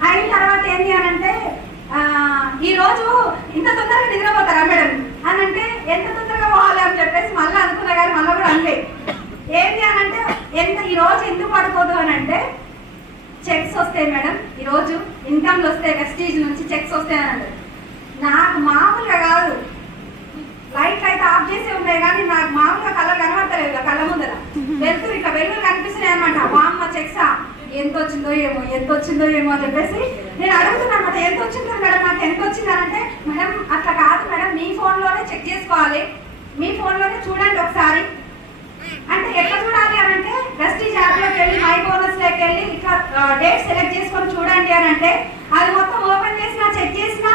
అయిన తర్వాత ఏంటి అని అంటే, ఈ రోజు ఇంత తొందరగా నిద్రపోతారా మేడం అని అంటే, ఎంత తొందరగా పోవాలి అని చెప్పేసి మళ్ళీ అనుకున్నా కానీ మళ్ళీ కూడా అనలే. ఏంటి అని అంటే, ఈ రోజు ఎందుకు పడుకోదు అని అంటే, చెక్స్ వస్తాయి మేడం, ఈ రోజు ఇన్కమ్లు వస్తాయి, వెస్టీజ్ నుంచి చెక్స్ వస్తాయి అని అంటే. నాకు మామూలుగా కాదు, లైట్ అయితే ఆఫ్ చేసి ఉంటాయి కానీ నాకు మామూలుగా కలర్ కనబడతలేదు, కళ్ళ ముందర వెళ్తూ ఇట్లా వెలుగులు కనిపిస్తున్నాయి అనమాట. మా అమ్మ చెక్సా ఎంత వచ్చిందో ఏమో అని చెప్పేసి నేను అడుగుతున్నాను అనమాట, ఎంత వచ్చిందో మేడం, నాకు ఎంత వచ్చిందనంటే, మేడం అట్లా కాదు మేడం, మీ ఫోన్లోనే చెక్ చేసుకోవాలి, మీ ఫోన్లోనే చూడండి ఒకసారి అంటే. ఎట్లా చూడాలి అని అంటే, వెస్టీజ్ యాప్లోకి వెళ్ళి, మై బోనస్లోకి వెళ్ళి ఇట్లా డేట్ సెలెక్ట్ చేసుకొని చూడండి అని అంటే, అది మొత్తం ఓపెన్ చేసినా, చెక్ చేసినా,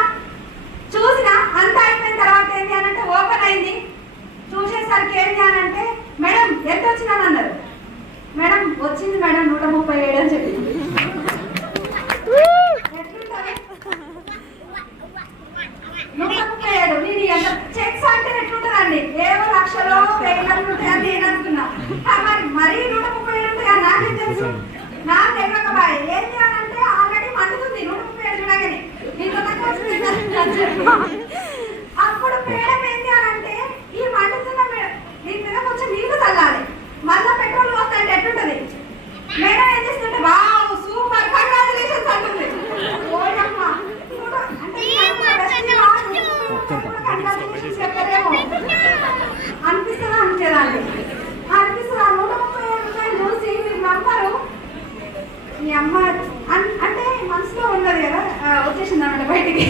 చూసినా, అంతా అయిపోయిన తర్వాత ఏంటి అని అంటే ఓపెన్ అయింది. చూసేసరికి ఏంటి అని అంటే, మేడం ఎంత వచ్చిందని అన్నారు. మేడం వచ్చింది మేడం 137 అని చెప్పింది. ఎట్లుంటుంది? 137. నేను ఎంత చెక్స్ అంటే ఎట్లుంటుందండి, ఏవో లక్షలో 1000 ఉంటాయని నేను అనుకున్నా. మరీ 137 ఉంటాయా? నాకేం తెలుసు, నాకు తెలియక బాయ్. ఏంటి అని అంటే, ఆల్రెడీ మండుతుంది 137 చూడగానే. అప్పుడు మేడం ఏంటి అని అంటే, ఈ మండుతున్న దీని మీద కొంచెం నీళ్లు చల్లాలి, మళ్ళీ పెట్రోల్ పోస్తాయంటే ఎట్లుంటది? మేడం ఏం చేస్తుంటే, వావ్ సూపర్ కంగ్రాచులేషన్స్ అంటుంది. చెప్పారేమో అనిపిస్తుందా? అనిపించదండి, అనిపిస్తుంది. ఆ 137 రూపాయలు చూసి మీరు నమ్మరు, మీ అమ్మ అంటే మనసులో ఉన్నది కదా, వచ్చేసింది అన్నమాట బయటికి.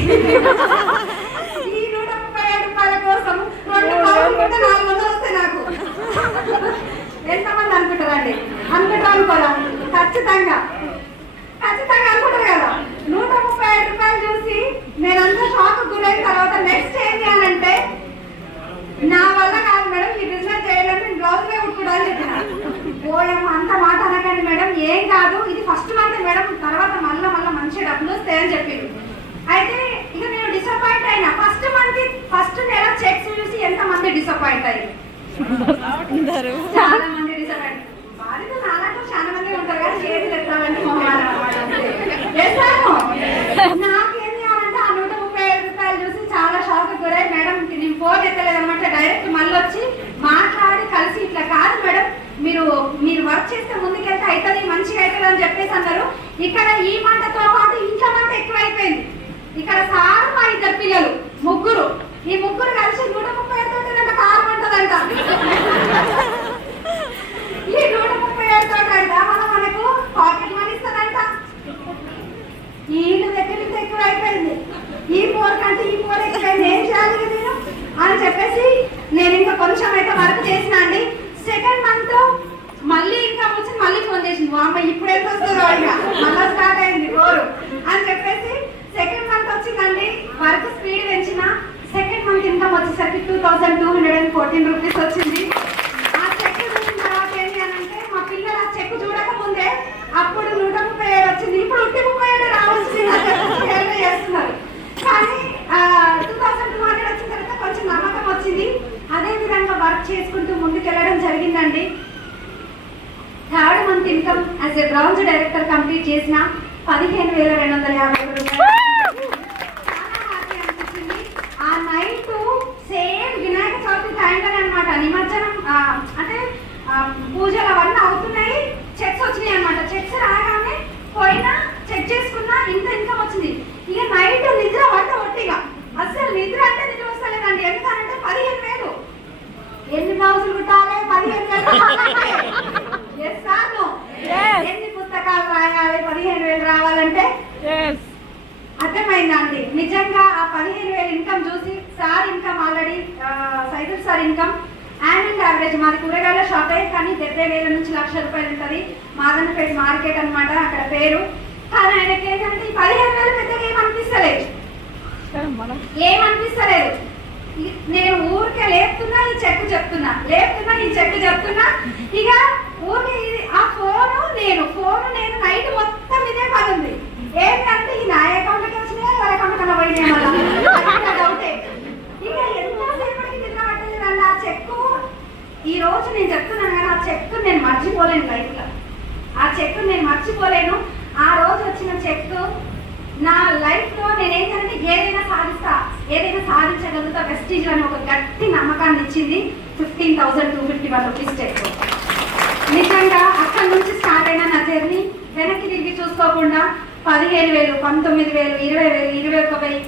ఈ 137 రూపాయల కోసం 2 పావులు కొట్టే 400 వస్తాయి నాకు. ఎంతమంది అనుకుంటారండి? అనుకోరా? ఖచ్చితంగా అనుకుంటారు కదా. 137 రూపాయలు చూసి నేనంతా షాక్ గురైన తర్వాత నెక్స్ట్ ఏంటి అని అంటే, నా వల్ల కాదు మేడం ఈ బిజినెస్ చేయాలని నేను బ్లౌజ్లే కుట్టుకోవడానికి చెప్పిన. పోయమ్మ అంత మాట అనకండి మేడం, ఏం కాదు ఇది ఫస్ట్ మంత్ మేడం, తర్వాత మళ్ళీ మంచి డబ్బులు వస్తాయని చెప్పింది. అయితే ఇక నేను డిసప్పాయింట్ అయినా. ఫస్ట్ నెల చెక్స్ చూసి ఎంత మంది డిసప్పాయింట్ అయ్యారు? చాలా మంది డిసప్పాయింట్. వారితో నాలాంటి చాలా మంది ఉంటారు కానీ చేతులు ఎత్తాలంటే నాకేం చేయాలంటే ఆ 135 రూపాయలు చూసి చాలా షాక్ గురై, మేడం నేను ఫోన్ ఎత్తలేదన్నమాట. డైరెక్ట్ మళ్ళీ వచ్చి మాట్లాడి కలిసి ఇట్లా కాదు మేడం, మీరు వర్క్ చేస్తే ముందుకెళ్తే అవుతుంది, మంచిగా అవుతుంది అని చెప్పేసి అన్నారు. ఇక్కడ ఈ మంటతో పాటు ఇంట్లో మంట ఎక్కువైపోయింది. ఇక్కడ సార్ మా 2 పిల్లలు ముగ్గురు, ఈ ముగ్గురు కలిసి 137 తోటి కారు ఉంటుందంట. ఈ 137 తోటంట మనకు పాకెట్ మనీ ఇస్తుందంట. వీళ్ళు దగ్గర ఎక్కువ అయిపోయింది. ఈ 4 కంటే ఈ 4 ఎక్కువైంది, ఏం చేయాలి నేను అని చెప్పేసి నేను ఇంకా కొంచెం అయితే వర్క్ చేసిన అండి. సెకండ్ మంత్ మళ్ళీ ఇంకా వచ్చి మళ్ళీ ఫోన్ చేసింది, మా అమ్మ ఇప్పుడు ఎంత వస్తుందో ఇక మళ్ళీ స్టార్ట్ అయింది గోరు అని చెప్పేసి సెకండ్ మంత్ వచ్చిందండి. వర్క్ స్పీడ్ పెంచిన. సెకండ్ మంత్ ఇన్కమ్ వచ్చేసరికి 2214 రూపీస్ వచ్చింది. ఆ చెక్ చూసిన తర్వాత ఏంటి అని అంటే, మా పిల్లలు ఆ చెక్ చూడక ముందే అప్పుడు 137 వచ్చింది, ఇప్పుడు 37 రావచ్చు చేస్తున్నారు. కానీ 2200 వచ్చిన తర్వాత కొంచెం నమ్మకం వచ్చింది. అదే విధంగా వర్క్ చేసుకుంటూ ముందుకెళ్ళడం జరిగిందండి. Third month income as a browns director complete చేసిన 15,250 రూపాయలు. చాలా హ్యాపీ అనిపించింది. ఆ నైట్ సేమ్ వినాయక చవితి టైంలోనే అనమాట, నిమజ్జనం అంటే పూజలు అవన్నీ అవుతున్నాయి, చెక్స్ వచ్చినాయి అనమాట. చెక్స్ రాగానే పోయినా చెక్ చేసుకున్నా ఇంత ఇన్కమ్ వచ్చింది. ఇక నైట్ నిద్ర పట్ట ఒట్టిగా, అసలు నిద్ర అంటే నిద్ర వస్తలేదండి. ఎందుకంటే 15,000 ఎన్ని బ్లౌజులు కుట్టాలి, 15,000 ఎన్ని పుస్తకాలు రాయాలి, 15,000 రావాలంటే అర్థమైందా అండి? నిజంగా ఆ 15,000 ఇన్కమ్ చూసి sir income already Saidul sir income annual average, మాది కూరగాయల షాపే కానీ 70,000 నుంచి 1,00,000 రూపాయలు ఉంటుంది. మాదనపేట మార్కెట్ అనమాట అక్కడ పేరు. కానీ ఆయనకి ఏంటంటే ఈ 15,000 పెద్దగా ఏమనిపిస్తలేదు. నేను ఊరికే లేపుతున్నా ఈ చెక్ చెప్తున్నా, ఇక ఊరికి ఆ ఫోను నేను నైట్ మొత్తం ఇదే పని ఉంది. ఏంటంటే ఈ నా అకౌంట్కి వచ్చినాయా ఎవరి అకౌంట్ కన్నా పోయినాయి మళ్ళీ డౌటే. ఇక ఎంతసేపటికి నిద్ర పట్టలేదండి. ఆ చెక్కు ఈ రోజు నేను చెప్తున్నాను కానీ ఆ చెక్కు నేను మర్చిపోలేను లైఫ్లో. ఆ రోజు వచ్చిన చెక్కు నా లైఫ్లో నేను ఏంటంటే ఏదైనా సాధించగలుగుతా వెస్టీజ్ అని ఒక గట్టి నమ్మకాన్ని ఇచ్చింది. 15,251 రూపీస్ చెక్. నిజంగా అక్కడి నుంచి స్టార్ట్ అయిన నా జర్నీ వెనక్కి తిరిగి చూసుకోకుండా 15,000, 19,000, 20,000, 21,000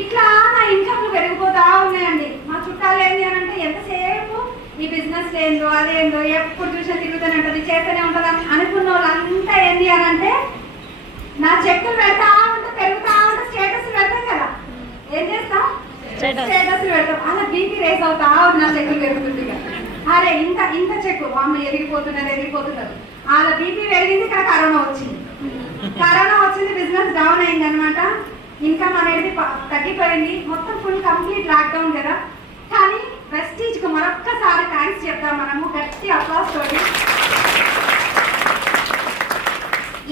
ఇట్లా నా ఇన్కమ్లు పెరిగిపోతా ఉన్నాయండి. మా చుట్టాలు ఏంటి అని అంటే, ఎంతసేపు ఈ బిజినెస్ ఏందో అదేందో ఎప్పుడు చూసినా తిరుగుతూనే ఉంటుంది, చేస్తూనే ఉంటుంది అని అనుకున్న వాళ్ళంతా ఏంటి అని అంటే, నా చెక్కులు పెడతా ఉంటే పెరుగుతా ఉంటే స్టేటస్ పెడతాం కదా, ఏం చేస్తాం స్టేటస్ పెడతాం. అలా బీపీ రేస్ అవుతా నా చెక్కులు పెరుగుతుంది. అరే ఇంత చెక్కు అమ్మ ఎదిగిపోతున్నారు. అలా బీపీ పెరిగింది. ఇక్కడ కరోనా వచ్చింది, బిజినెస్ డౌన్ అయింది అనమాట. ఇన్కమ్ అనేది తగ్గిపోయింది. మొత్తం ఫుల్ కంప్లీట్ లాక్డౌన్ కదా. కానీ వెస్టీజ్కి మరొక్కసారి థ్యాంక్స్ చెప్తాం మనము గట్టి అప్లాస్ తోటి.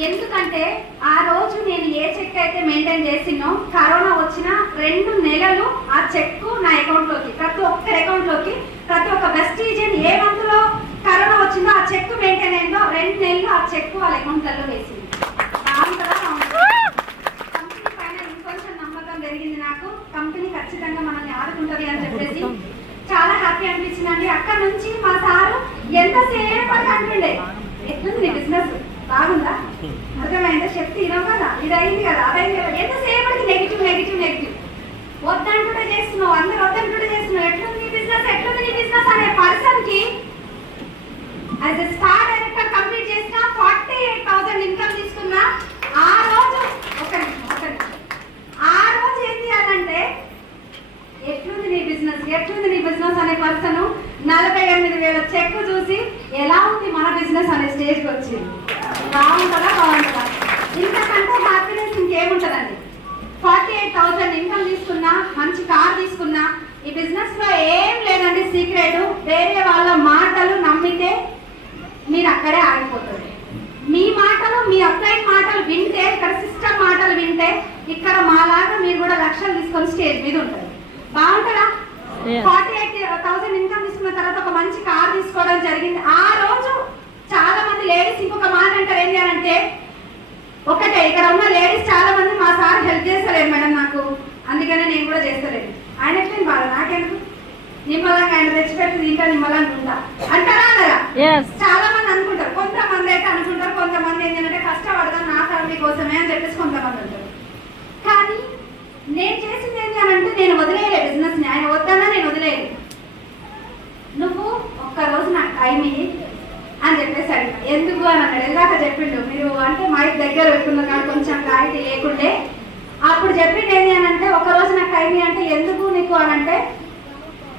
ఎందుకంటే ఆ రోజు నేను ఏ చెక్ అయితే మెయింటైన్ చేసినో, కరోనా వచ్చిన 2 నెలలు ఆ చెక్ నా అకౌంట్లోకి, ప్రతి ఒక్కరి అకౌంట్లోకి, ప్రతి ఒక్క వెస్టీజ్ ఏ మంత్లో కరోనా వచ్చిందో ఆ చెక్ మెయింటైన్ అయిందో 2 నెలలు ఆ చెక్ వాళ్ళ అకౌంట్లలో వేసింది. దాని తర్వాత కంపెనీ పైన ఇంకొంచెం నమ్మకం జరిగింది నాకు. కంపెనీ ఖచ్చితంగా మనల్ని ఆదుకుంటుంది అని చెప్పేసి చాలా హ్యాపీ అనిపించిందండి. అక్కడ నుంచి మా సారు ఎంతసేపు అంటుండే, ఎట్లుంది నీ బిజినెస్ బాగుందా, అర్థమైందా, చెప్తే ఇవ్వం కదా, ఇది అయింది కదా, అదైంది కదా, ఎంతసేపటికి నెగిటివ్ వద్దంటుంటే చేస్తున్నావు, అందరు వద్దంటుంటే చేస్తున్నావు, ఎట్లుంది నీ బిజినెస్ అనే పర్సన్ కి as a star director complete చేసిన 48,000 ఇన్కమ్ తీసుకున్నా. ఆ రోజు ఏంటి అనంటే, ఎట్లుంది నీ బిజినెస్ అనే పర్సన్ 48,000 చెక్ చూసి ఎలా ఉంది మన బిజినెస్ అనే స్టేజ్కి వచ్చింది. బాగుంటుందా ఇంతకంటే హ్యాపీనెస్ ఇంకేముంటుందండి. 48,000 ఇన్కమ్ తీసుకున్నా, మంచి కార్ తీసుకున్నా, ఈ బిజినెస్ లో ఏం లేదండి సీక్రెట్. వేరే వాళ్ళ మాటలు నమ్మితే మీరు అక్కడే ఆగిపోతారు. మీ మాటలు, మీ అప్లైన్ మాటలు వింటే, ఇక్కడ సిస్టమ్ మాటలు వింటే, ఇక్కడ మాలాగా మీరు కూడా లక్షలు తీసుకొని స్టేజ్ మీద ఉంటారు. బాగుంటారా? 48,000 ఇన్కమ్ తీసుకున్న తర్వాత ఒక మంచి కార్ తీసుకోవడం జరిగింది. ఆ రోజు చాలా మంది లేడీస్ ఇంకొక మాట అంటారు, ఏంటి అని అంటే, ఒకటే ఇక్కడ ఉన్న లేడీస్ చాలా మంది మా సార్ హెల్ప్ చేస్తలేదు మేడం నాకు, అందుకనే నేను కూడా చేస్తలేదు. ఆయన ఎట్లా బాధ నాకెందుకు, నిమ్మలంగా ఆయన తెచ్చిపెట్టి ఇంకా నిమ్మలంగా ఉందా అంటారా అనరా? చాలా మంది అనుకుంటారు. కొంతమంది అయితే అనుకుంటారు, కొంతమంది ఏంటంటే కష్టపడతాం నా ఫ్యామిలీ కోసమే అని చెప్పేసి కొంతమంది ఉంటారు. కానీ నేను చేసింది ఏంటి అని అంటే, నేను వదిలేయలే బిజినెస్ ని. ఆయన వద్దన్నా నేను వదిలేయలేదు. నువ్వు ఒక్కరోజు నాకు టైం ఇయ్యి అని చెప్పేసి అడిగిన. ఎందుకు అని అన్నాడు. ఇందాక చెప్పిండు, మీరు అంటే మైక్ దగ్గర పెట్టుకున్న కానీ కొంచెం క్లారిటీ లేకుండే. అప్పుడు చెప్పిండు ఏంటి అని అంటే, ఒకరోజు నాకు టైం ఇయ్యి అంటే, ఎందుకు నీకు అని అంటే,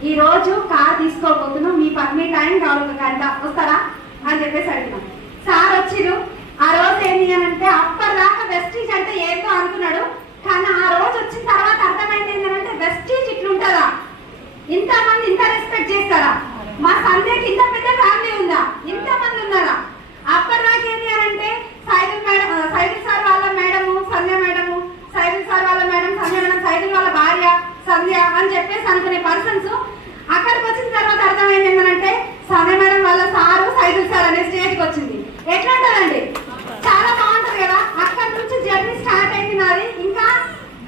ఈ రోజు కార్ తీసుకోబోతున్నావు, మీ టైం కావాలి, ఒక గంట వస్తారా అని చెప్పేసి అడిగినాం. సార్ వచ్చిరు. ఆ రోజు ఏంటి అని అంటే, అప్పటిదాకా వెస్టీజ్ అంటే ఏంటో అనుకున్నాడు. కానీ ఆ రోజు వచ్చిన తర్వాత అర్థమైంది ఏంటంటే, వెస్టీజ్ ఇట్లుంటుందా, ఇంతమంది ఇంత రెస్పెక్ట్ చేస్తారా, మా సంధ్యకి ఇంత పెద్ద ఫ్యామిలీ ఉందా, ఇంతమంది ఉన్నారా. అప్పటిదాకా ఏంటి అని అంటే, సైదుల్ సార్ వాళ్ళ మేడము సంధ్య మేడము, సైదుల్ సార్ వాళ్ళ మేడం సంధ్య మేడం, సైదుల్ వాళ్ళ భార్య సంధ్య అని చెప్పేసి అనుకునే పర్సన్స్, అక్కడికి వచ్చిన తర్వాత అర్థమైంది ఏంటంటే, సంధ్య మేడం వాళ్ళ సారు సైదుల్ సార్ అనే స్టేజ్కి వచ్చింది. ఎట్లా ఉంటుందండి? చాలా బాగుంటుంది కదా. అక్కడి నుంచి జర్నీ స్టార్ట్ అయింది నాది. ఇంకా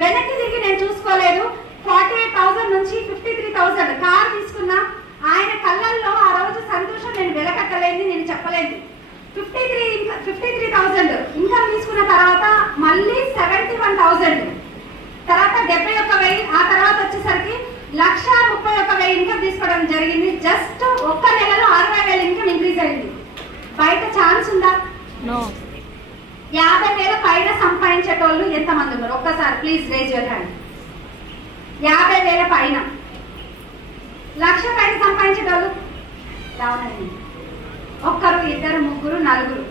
వెనక్కి తిరిగి నేను చూసుకోలేదు. 48,000 నుంచి 53,000 కార్ తీసుకున్నా. ఆయన కళ్ళల్లో ఆ రోజు సంతోషం నేను వెలకట్టలేదు, నేను చెప్పలేదు. 53,000 ఇన్కమ్ తీసుకున్న తర్వాత మళ్ళీ 71,000, తర్వాత 71,000, ఆ తర్వాత వచ్చేసరికి 1,31,000 ఇన్కమ్ తీసుకోవడం జరిగింది. జస్ట్ ఒక్క నెలలో 60,000 ఇన్కమ్ ఇంక్రీజ్ అయింది. బయట ఛాన్స్ ఉందా? 50,000 పైన సంపాదించేటోళ్ళు ఎంతమంది ఉన్నారు? ఒక్కసారి ప్లీజ్ రేజ్ యువర్ హ్యాండ్. 50,000 పైన, 1,00,000 పైన సంపాదించేటోళ్ళు రావనండి. ఒక్కరు, ఇద్దరు, ముగ్గురు, నలుగురు.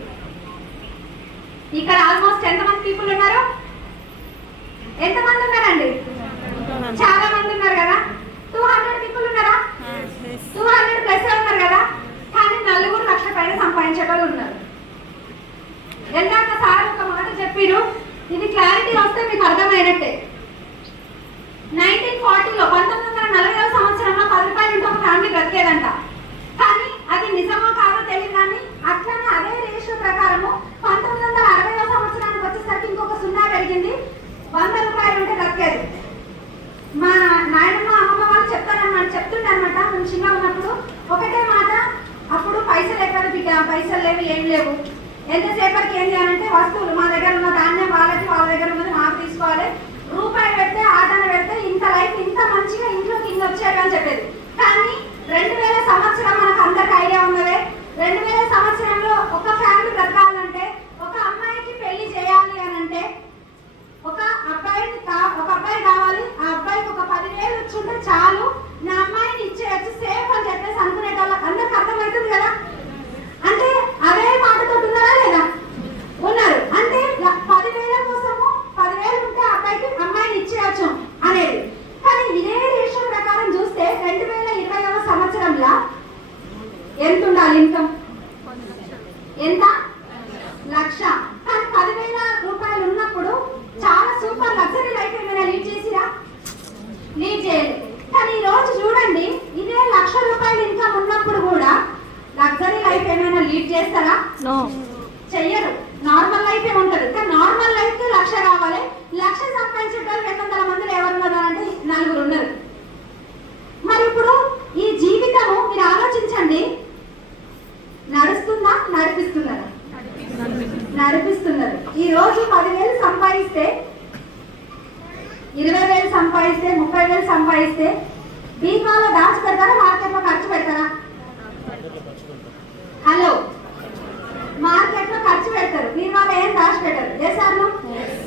ఇక్కడ ఆల్మోస్ట్ ఎంతమంది పీపుల్ ఉన్నారు? ఎంతమంది ఉన్నారండి? చాలా మంది ఉన్నారు కదా. 200 పీపుల్ ఉన్నారా? 200 ప్లస్ ఉన్నారు కదా. కానీ నలుగురు 1,00,000 పైన సంపాదించేటోళ్ళు ఉన్నారు. ఎందాక సార్ ఒక మాట చెప్పిరు, ఇది క్లారిటీ వస్తే మీకు అర్థమైనట్టే. 1940లో 1940వ సంవత్సరంలో 10 రూపాయలు ఉంటే ఒక ఫ్యామిలీ బ్రతికేదంట. కానీ అది నిజమో కాదో తెలియదు. కానీ అట్లనే అదే రేషియో ప్రకారము 1960వ సంవత్సరానికి వచ్చేసరికి ఇంకొక 0 పెరిగింది. 100 రూపాయలు ఉంటే బ్రతికేది. మా నాయనమ్మ అమ్మమ్మ వాళ్ళు చెప్తుండే అనమాట. మేము చిన్నగా ఉన్నప్పుడు ఒకటే మాట, అప్పుడు పైసలు ఎక్కడ, పైసలు లేవు, ఏం లేవు. ఎంతసేపటికి ఏం చేయాలంటే, వస్తువులు మా దగ్గర ఉన్న ధాన్యం వాళ్ళకి, వాళ్ళ దగ్గర ఉన్నది మాకు తీసుకోవాలి. రూపాయి పెడితే, ఆటన పెడితే ఇంత లైఫ్ ఇంత మంచిగా ఇంట్లోకి ఇన్ని వచ్చాడు అని చెప్పేది. కానీ 2000 సంవత్సరం మనకు అందరికి ఐడియా ఉన్నదే. 2000 సంవత్సరంలో ఒక ఫ్యామిలీ బ్రతకాలంటే, ఒక అమ్మాయికి పెళ్లి చేయాలి అని అంటే, ఒక అబ్బాయి కావాలి. ఆ అబ్బాయికి ఒక 10,000 వచ్చుంటే చాలు, నా అమ్మాయిని ఇచ్చేయచ్చు, సేఫ్ అని చెప్పేసి అనుకునేటోళ్ళు అందరికి అర్థమవుతుంది కదా. అంటే అదే మాటతో ఉన్నారా లేదా? ఉన్నారు. అంటే 10,000 కోసము 10,000 ఉంటే అబ్బాయికి అమ్మాయిని ఇచ్చేయచ్చు అనేది. కానీ ఇదే రేషియో ప్రకారం చూస్తే 2020వ సంవత్సరంలో ఎంత ఉండాలి ఇన్కమ్? ఎంత? 1,00,000. కానీ 10,000 రూపాయలు ఉన్నప్పుడు చాలా సూపర్ లగ్జరీ లైఫ్ ఏమైనా లీడ్ చేసిరా? లీడ్ చేయలేదు. కానీ ఈ రోజు చూడండి, ఇదే 1,00,000 రూపాయలు ఇన్కమ్ ఉన్నప్పుడు కూడా లగ్జరీ లైఫ్ ఏమైనా లీడ్ చేస్తారా? చెయ్యరు. నార్మల్ లైఫ్ ఏముంటది. కానీ నార్మల్ లైఫ్ కి 1,00,000 కావాలి. 1,00,000 సంపాదించేటోళ్ళు 200 మందిలో ఎవరున్నారు అంటే 4 ఉన్నారు. మరి ఇప్పుడు ఈ జీవితము మీరు ఆలోచించండి, నడుస్తుందా, నడిపిస్తున్నారా? నడిపిస్తున్నారు. ఈ రోజు 10,000 సంపాదిస్తే, 20,000 సంపాదిస్తే, 30,000 సంపాదిస్తే బీమాలో దాచి పెడతారా, మార్కెట్లో ఖర్చు పెడతారా? హలో, మార్కెట్లో ఖర్చు పెడతారు, బీమాలో ఏం దాచి పెట్టారు. చేశారు.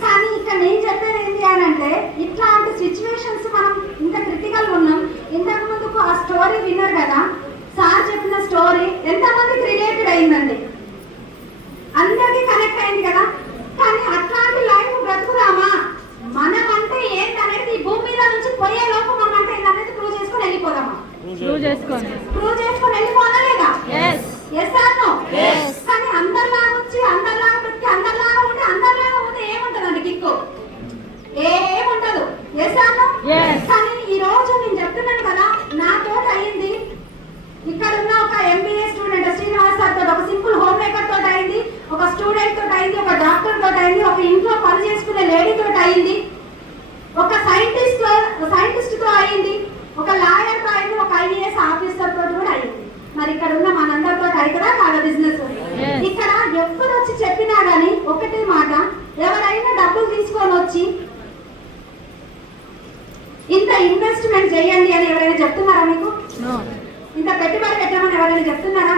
కానీ ఇక్కడ నేను చెప్పేది ఏంటి అని అంటే, ఇట్లాంటి సిచ్యువేషన్స్ మనం ఇంకా క్రిటికల్ ఉన్నాం. ఇంతకు ముందుకు ఆ స్టోరీ విన్నారు కదా, సార్ చెప్పిన స్టోరీ ఎంతమందికి రిలేటెడ్ అయిందండి, అందరికీ కనెక్ట్ అయింది కదా. కానీ అట్లాంటి లైఫ్ బ్రతుకుదామా? మనమంటే ప్రూవ్ చేసుకోండి. ప్రూవ్ చేసుకొని వెళ్ళిపోవాలా లేదా? Yes. Yes or no? Yes. కానీ అందరిలాగా వచ్చి అందరిలాగా పెట్టి అందరిలాగా ఉంటే ఏముంటదండి కిక్కు? ఏముంటదు. Yes or no? ఎస్. కానీ ఈ రోజు నేను చెప్తున్నాను కదా, నాతో అయింది. ఇక్కడ ఉన్న ఒక ఎంబీఏ స్టూడెంట్ శ్రీనివాస్ సార్ తోటి, ఒక సింపుల్ హోమ్ మేకర్ తోటి అయింది, ఒక స్టూడెంట్ తోటి అయింది, ఒక డాక్టర్ తోటి అయింది, ఒక ఇంట్లో పని చేసుకునే లేడీ తోటి అయింది, ఒక సైంటిస్ట్ తో అయింది, ఒక లాయర్ తో అయింది, ఒక ఐఏఎస్ ఆఫీసర్ తోటి కూడా అయింది. మరి ఇక్కడ ఉన్న మనందరితో అవుతుందా కాదా బిజినెస్? ఇక్కడ ఎప్పుడు వచ్చి చెప్పినా గానీ ఒకటే మాట, ఎవరైనా డబ్బులు తీసుకొని వచ్చి ఇంత ఇన్వెస్ట్మెంట్ చేయండి అని ఎవరైనా చెప్తున్నారా మీకు? ఇంత పెట్టుబడి పెట్టమని ఎవరైనా చెప్తున్నారా?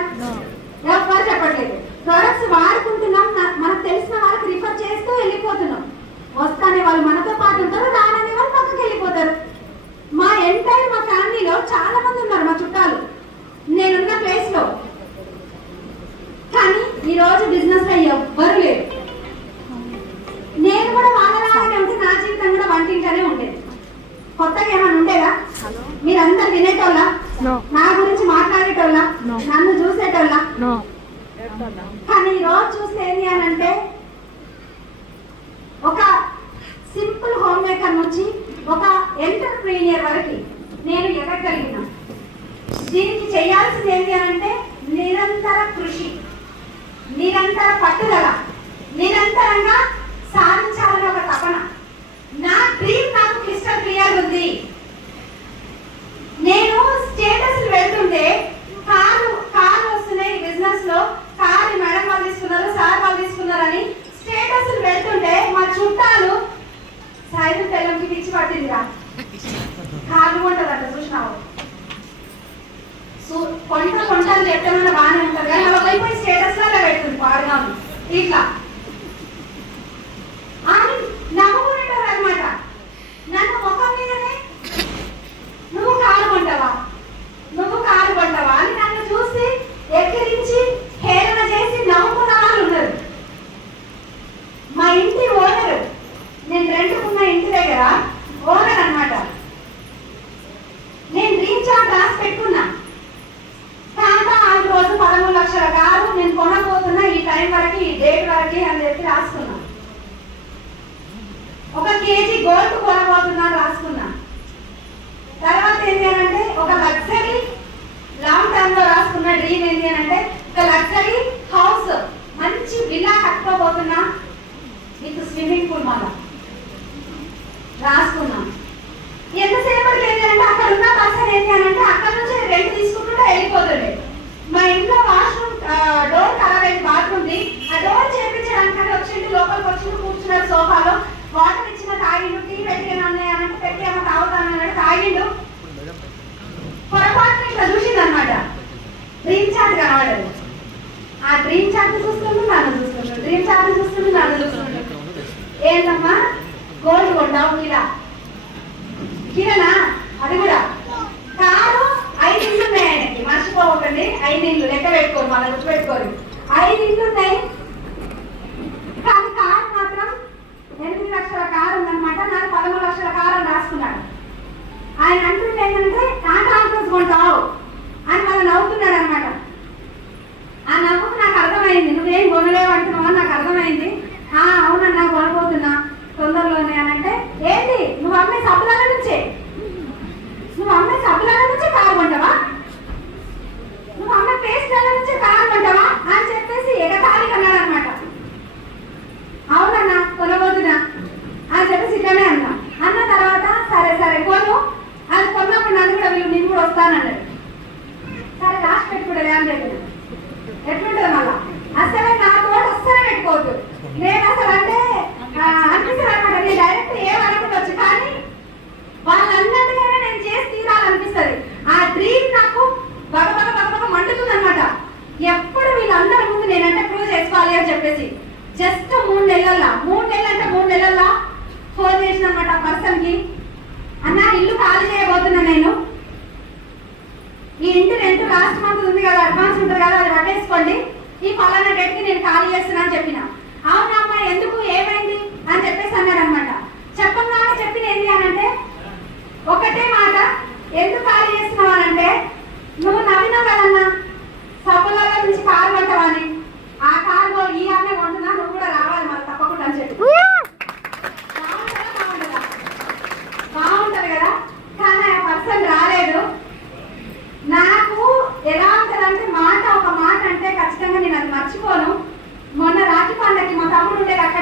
ఎవరు చెప్పట్లేదు. ప్రొడక్ట్స్ వాడుకుంటున్నాం, మనకు తెలిసిన వాళ్ళకి రిఫర్ చేస్తూ వెళ్ళిపోతున్నాం. వస్తానే వాళ్ళు మనతో పాటు ఉంటారు, రాననే వాళ్ళు పక్కకి వెళ్ళిపోతారు. మా ఎంటైర్ మా ఫ్యామిలీలో చాలా మంది ఉన్నారు, మా చుట్టాలు నేనున్న ప్లేస్ లో. కానీ ఈ రోజు బిజినెస్ లో ఎవ్వరు లేరు. నేను కూడా వాళ్ళలాగానే ఉంటే నా జీవితం కూడా వంటింట్లోనే ఉండేది. కొత్తగా ఏమైనా ఉండేదా? మీరందరు వినేటోళ్ళ, నా గురించి మాట్లాడేటోళ్ళ, నన్ను చూసేటోళ్ళ. కానీ ఈ రోజు చూస్తే ఏంటి అని అంటే, ఒక సింపుల్ హోమ్ మేకర్ నుంచి ఒక ఎంటర్ప్రీనియర్ వరకు నేను ఎదగలిగినా. దీనికి చేయాల్సింది ఏంటి అని అంటే నిరంతర కృషి, నిరంతర పట్టుదల, నిరంతరంగా సాధించాలని ఒక తపన. నా డ్రీమ్ నాకు క్రిస్టల్ క్లియర్ ఉంది. నేను స్టేటస్ వెళ్తుంటే కారు వస్తున్నాయి బిజినెస్ లో, కారు మేడం వాళ్ళు తీసుకున్నారు, సార్ వాళ్ళు తీసుకున్నారని స్టేటస్ వెళ్తుంటే మా చుట్టాలు సాయిదు తెల్లంకి పిచ్చి పట్టిందిరా, కారు కొంటదంట చూసినావు, కొంటాను చెప్పమన్నా బాగానే ఉంటారు కానీ అలా పోయి స్టేటస్ లాగా పెడుతుంది పాడుగా ఇట్లా అని నవ్వుకునేటారు అనమాట. నన్ను ముఖం మీదనే నువ్వు కారు కొంటావా అని నన్ను చూసి ఎక్కిరించి హేళన చేసి నవ్వుకున్న వాళ్ళు ఉన్నారు. మా ఇంటి ఓనరు, నేను రెండుకున్న ఇంటి దగ్గర ఓనర్ అనమాట. నేను డ్రీమ్ జాబ్ రాసి పెట్టుకున్నా, కాక ఆ రోజు 13 లక్షల కారు నేను కొనబోతున్నా ఈ టైం వరకు, ఈ డేట్ వరకు అని చెప్పి రాసుకున్నా. 1 కేజీ గోల్డ్ కొనబోతున్నా రాసుకున్నా. తర్వాత ఏంటి అంటే ఒక లగ్జరీ లాంగ్ టర్మ్ లో రాసుకున్న డ్రీమ్ ఏంటి అంటే ఒక లగ్జరీ హౌస్, మంచి విల్లా కట్టుకోబోతున్నా విత్ స్విమ్మింగ్ పూల్ మళ్ళా రాసుకున్నా. ఎంతసేపటికి ఏంటి అంటే అక్కడ ఉన్న పర్సన్ ఏంటి అంటే అక్కడ నుంచి రెంట్ తీసుకుంటుంటే వెళ్ళిపోతుండే. మా ఇంట్లో వాష్రూమ్ డోర్ ఖరాబ్ అయింది, బాత్రూమ్ ది, ఆ డోర్ చేయించడానికి వచ్చిండు, లోపలికి వచ్చిండు, కూర్చున్నారు సోఫాలో, వాటర్ ఇచ్చిన తాగిండు, టీ పెట్టిన అంటే పెట్టి ఏమో తాగుతాను తాగిండు. పొరపాటు ఇట్లా చూసింది అనమాట, డ్రీమ్ చార్ట్ కనబడదు. ఆ డ్రీమ్ చార్ట్ చూస్తుండు, నన్ను చూస్తుండు, డ్రీమ్ చార్ట్ చూస్తుండు, నన్ను చూస్తుండు. ఏంటమ్మా గోల్డ్ కొంటావు కిరణా? అది కూడా కారు 5 ఇళ్ళు ఉన్నాయి ఆయనకి, మర్చిపోకండి. 5 ఇళ్ళు లెక్క పెట్టుకోరు, మళ్ళీ గుర్తుపెట్టుకోరు. 5 ఇళ్ళు ఉన్నాయి కానీ కారు మాత్రం 8 లక్షల కారు ఉందన్నమాట. నాకు 13 లక్షల కారు అని రాసుకున్నాడు. ఆయన అంటుంటే ఏంటంటే టాటా ఆల్ట్రోస్ కొంటావు అని మళ్ళీ నవ్వుతున్నాడు అనమాట. ఆ నవ్వుకు నాకు అర్థమైంది, నువ్వేం కొనలేవు అంటున్నావు అని నాకు అర్థమైంది. అవునన్నా కొనబోతున్నా తొందరలోనే అని అంటే, ఏంటి నువ్వు అమ్మే సబ్బుల నుంచే కారు కొంటావా, నువ్వు అమ్మే పేస్ట్ నుంచే కారు కొంటావా అని చెప్పేసి ఎగతాళి అన్నాడు అనమాట. అవునన్నా కొనబోతున్నా అని చెప్పేసి ఇట్లానే అన్న తర్వాత సరే కొను, అది కొన్నప్పుడు నన్ను కూడా నేను కూడా వస్తానన్నాడు. సరే లాస్ట్ పెట్టుకుంటే అని చెప్పిన ఎట్లుంటుంది మళ్ళా, అసలే నా తోట అస్సలే పెట్టుకోవద్దు. నేను అసలు అంటే అనిపిస్తుంది అనమాట, నేను డైరెక్ట్ ఏమనుకుంటవచ్చు కానీ వాళ్ళందరికైనా నేను చేసి తీరాలనిపిస్తుంది. ఆ డ్రీమ్ నాకు బగబగ మండుతుంది అనమాట. ఎప్పుడు వీళ్ళందరి ముందు నేనంటే ప్రూవ్ చేసుకోవాలి అని చెప్పేసి జస్ట్ 3 నెలల్లో 3 నెలల్లో ఫోన్ చేసిన అనమాట ఆ పర్సన్ కి, అన్న ఇల్లు ఖాళీ చేయబోతున్నా నేను, ఈ ఇంటి రెంట్ లాస్ట్ మంత్ ఉంది కదా, అడ్వాన్స్ ఉంటుంది కదా, అది పట్టేసుకోండి, ఈ పలానా డేట్కి నేను ఖాళీ చేస్తున్నా అని చెప్పిన. అవునా అమ్మా ఎందుకు ఏమైంది అని చెప్పేసి అన్నాడు అనమాట. చెప్పంగానే చెప్పిన ఏంటి అని అంటే ఒకటే మాట, ఎందుకు ఖాళీ చేస్తున్నావు అని అంటే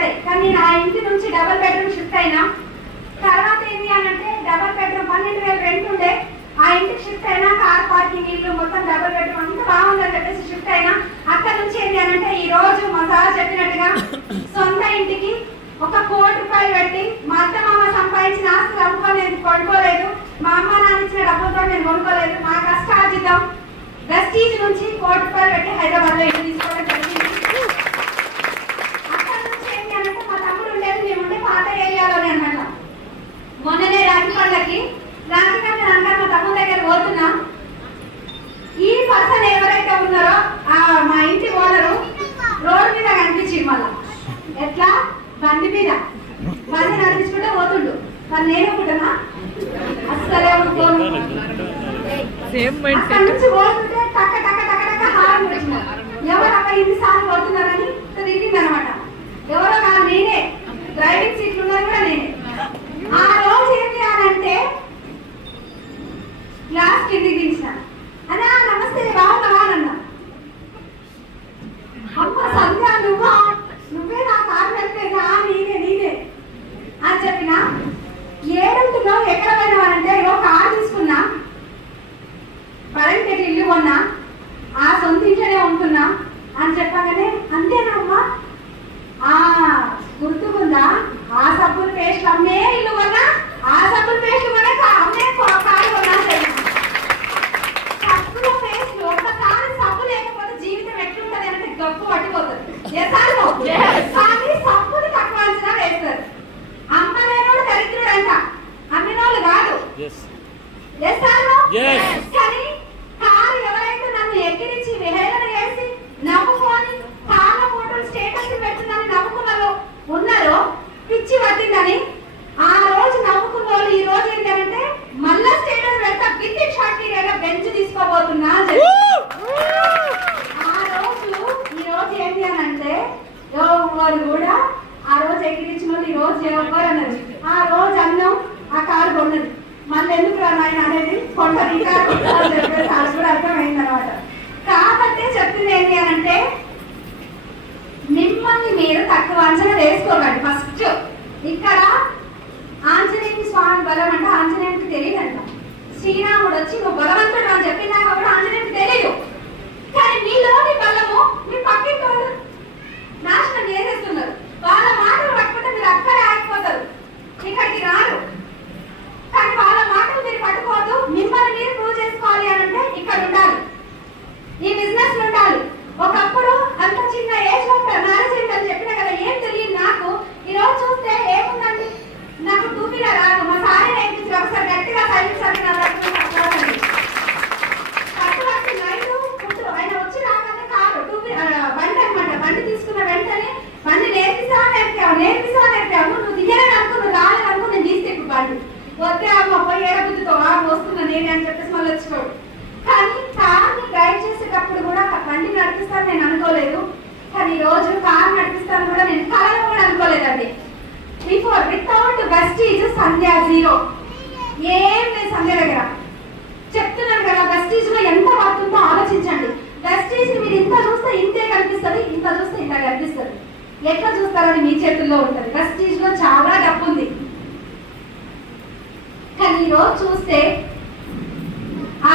పడ్డాయి. కానీ నేను ఆ ఇంటి నుంచి డబుల్ బెడ్రూమ్ షిఫ్ట్ అయినా. తర్వాత ఏంటి అని అంటే డబుల్ బెడ్రూమ్ 12,000 రెంట్ ఉండే, ఆ ఇంటికి షిఫ్ట్ అయినా కార్ పార్కింగ్ ఇల్లు మొత్తం డబుల్ బెడ్రూమ్ అంతా బాగుందని చెప్పేసి షిఫ్ట్ అయినా. అక్కడ నుంచి ఏంటి అని అంటే ఈ రోజు మా సార్ చెప్పినట్టుగా సొంత ఇంటికి 1 కోటి రూపాయలు పెట్టి మా అత్త మామ సంపాదించిన ఆస్తులు అమ్ముకొని నేను కొనుక్కోలేదు, మా అమ్మ నాన్న ఇచ్చిన డబ్బులతో నేను కొనుక్కోలేదు. మా కష్టార్జితం వెస్టీజ్ నుంచి 1 కోటి రూపాయలు పెట్టి హైదరాబాద్ లో ఇల్లు తీసుకోవడం జరిగింది. అక్కడ నుంచి ఏంటి అంటే మా తమ్ముడు ఉండేది మేము ఉండే పాత ఏరియాలోనే అనమాట. మొన్ననే రాఖీ పండ్లకి రాఖీ కంటే అనగా మా తమ్ముడు దగ్గర పోతున్నా. ఈ పర్సన్ ఎవరైతే ఉన్నారో మా ఇంటి ఓనరు రోడ్డు మీద కనిపించింది. మళ్ళా ఎట్లా బండి మీద బండి నడిపించుకుంటే పోతుండు. మరి నేను అనుకుంటున్నా అస్సలే అనుకోను. అక్కడ నుంచి పోతుంటే టక్క టక్క టక్క టక్క హారం వచ్చిన ఎవరు అక్కడ ఇన్నిసార్లు పోతున్నారని తిరిగింది అనమాట. ఎవరో కాదు, నేనే. డ్రైవింగ్ సీట్లు ఉన్నది కూడా నేనే. ఆ రోజు ఏంటి అని అంటే గ్లాస్ కిందికి దించిన. అన్నా నమస్తే, బాగున్నావా అన్న. అమ్మ సంధ్య నువ్వే నా కారు నడిపేదా? నేనే అని చెప్పిన. ఏడుంటున్నావు, ఎక్కడ పోయినావు అంటే కారు తీసుకున్నా, కరెంట్ పెట్టి ఇల్లు కొన్నా, ఆ సొంత ఇంట్లోనే ఉంటున్నా అని చెప్పగానే అంతేనా అమ్మా, గుర్తుకుందా? ఆ సబ్బులు పేస్ట్లు అమ్మే ఇల్లు కొన్నా, ఆ సబ్బులు పేస్ట్లు కొన్నా అమ్మే కారు కొన్నా. సబ్బుల పేస్ట్లు ఒక కారు సబ్బు లేకపోతే జీవితం ఎట్లుంటది అంటే గప్పు పట్టిపోతుంది. కానీ సబ్బుని తక్కువ అంచనా వేస్తారు. అమ్మలేనోడు దరిద్రుడు అంట, అమ్మినోళ్ళు కాదు. కానీ కారు ఎవరైతే నన్ను ఎక్కిరించి విహేళన చేసి నవ్వుకొని కార్ల ఫోటోలు స్టేటస్ పెడుతుందని నవ్వుకున్నారో ఉన్నారో, పిచ్చి పట్టిందని ఆ రోజు నవ్వుకున్న వాళ్ళు ఈ రోజు ఏంటంటే మళ్ళా స్టేటస్ పెడతా గిట్టి షాకీరేగా బెంచ్ తీసుకోబోతున్నా. ఆ రోజు ఈ రోజు ఏంటి అని అంటే ఎవరు కూడా ఆ రోజు ఎక్కిరించిన వాళ్ళు ఈ రోజు ఎవరు అన్నారు. ఆ రోజు అన్నం ఆ కారు కొన్నది, మళ్ళీ ఎందుకు రాయన అనేది కొంత చెప్పేసి కూడా అర్థమైంది అనమాట. కాబట్టి చెప్తుంది ఏంటి అని అంటే మిమ్మల్ని మీరు తక్కువ అంచనా వేసుకోకండి. ఫస్ట్ ఇక్కడ ఆంజనేయుని స్వామి బలం అంటే ఆంజనేయునికి తెలియదంట. శ్రీరాముడు వచ్చి నువ్వు బలవంతుడు అని చెప్పినాక కూడా ఆంజనేయునికి తెలియదు. కానీ మీలోని బలము మీ పక్కింటి వాళ్ళు నాశనం చేసేస్తున్నారు. వాళ్ళ మాటలు పట్టుకుంటే మీరు అక్కడే ఆగిపోతారు, ఇక్కడికి రారు. కానీ వాళ్ళ మాటలు మీరు పట్టుకోవద్దు. మిమ్మల్ని మీరు ప్రూవ్ చేసుకోవాలి అని అంటే ఇక్కడ ఉండాలి, ఈ బిజినెస్ ఉండాలి. ఒకప్పుడు అంత చిన్న ఏజ్ లో మ్యారేజ్ అయిందని చెప్పిన కదా, ఏం తెలియదు నాకు. ఈ రోజు చూస్తే ఏముందండి, నాకు 2 వీలర్ రాదు. మా సారీ నేర్పించారు ఒకసారి గట్టిగా సైలెన్స్ అని ఆయన వచ్చి రాగానే కారు బండి అనమాట. బండి తీసుకున్న వెంటనే బండి నేర్పిస్తావు నువ్వు దిగలేని అనుకో, నువ్వు రాలేదు అనుకో, నేను తీస్తే ఇప్పుడు బండి వద్దే అమ్మ పోయి ఏడబుద్ధితో వస్తున్నా నేనే అని చెప్పేసి మళ్ళీ వచ్చాడు. కానీ కార్ని డ్రైవ్ చేసేటప్పుడు కూడా బండి నడిపిస్తాను నేను అనుకోలేదు. కానీ ఈ రోజు కార్ నడిపిస్తాను కూడా నేను కళలో కూడా అనుకోలేదండి. బిఫోర్ వితౌట్ వెస్టీజ్ సంధ్య జీరో. ఏం లేదు సంధ్య దగ్గర. చెప్తున్నాను కదా, వెస్టీజ్ లో ఎంత పడుతుందో ఆలోచించండి. వెస్టీజ్ మీరు ఇంత చూస్తే ఇంతే కనిపిస్తుంది, ఇంత చూస్తే ఇంత కనిపిస్తుంది. ఎట్లా చూస్తారని మీ చేతుల్లో ఉంటుంది. వెస్టీజ్ లో చాలా డబ్బు ఉంది. కానీ ఈ రోజు చూస్తే ఆ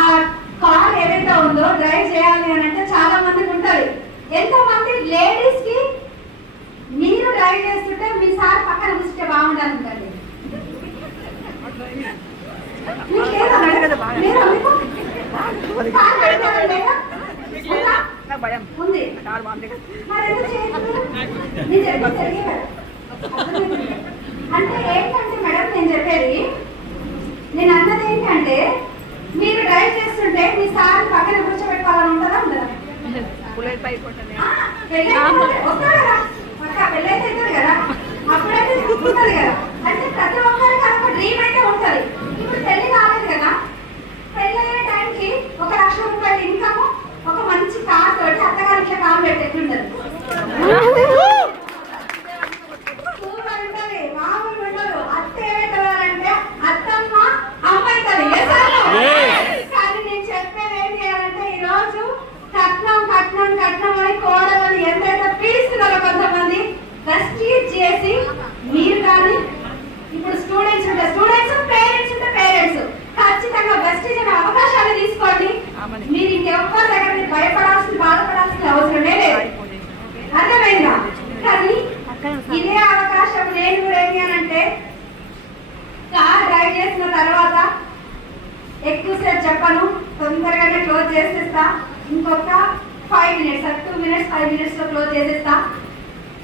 కార్ ఏదైతే ఉందో డ్రైవ్ చేయాలి అని అంటే చాలా మందికి ఉంటుంది. ఎంతో మంది లేడీస్ కి మీరు డ్రైవ్ చేస్తుంటే మీ సార్ పక్కన కూర్చుంటే బాగుండాలి. అంటే ఏంటంటే మేడం నేను చెప్పేది, నేను అన్నది ఏంటంటే మీరు డ్రైవ్ చేస్తుంటే మీ సార్ పక్కన కూర్చోబెట్టుకోవాలని ఉంటుందా ఉండదా? పెళ్ళైతే కదా అప్పుడైతే ఉంటుంది కదా. అంటే ప్రతి ఒక్కరికి ఒక డ్రీమ్ అయితే ఉంటుంది. ఇప్పుడు పెళ్లి కాలేదు కదా, పెళ్లి అయ్యే టైంకి 1 లక్ష రూపాయలు ఇన్కమ్, ఒక మంచి కార్ తోటి అత్తగారి ఇట్లా కార్ పెట్టేట్టుండదు. సూపర్ ఉంటుంది, మామూలు ఉండదు. అత్త ఏమైతే అత్తమ్మ అమ్మాయి కానీ నేను చెప్పేది ఏం చేయాలంటే ఈ రోజు కట్నం కట్నం కట్నం అని కోడలని ఎంతైతే పీడిస్తున్నారో కొంతమంది, ఇదే అవకాశం నేను కూడా ఏమి అంటే కార్ డ్రైవ్ చేసిన తర్వాత ఎక్కువసేపు చెప్పను, తొందరగానే క్లోజ్ చేసేస్తా. ఇంకొక 5 minutes 2 minutes 5 minutes లో క్లోజ్ చేసేస్తా.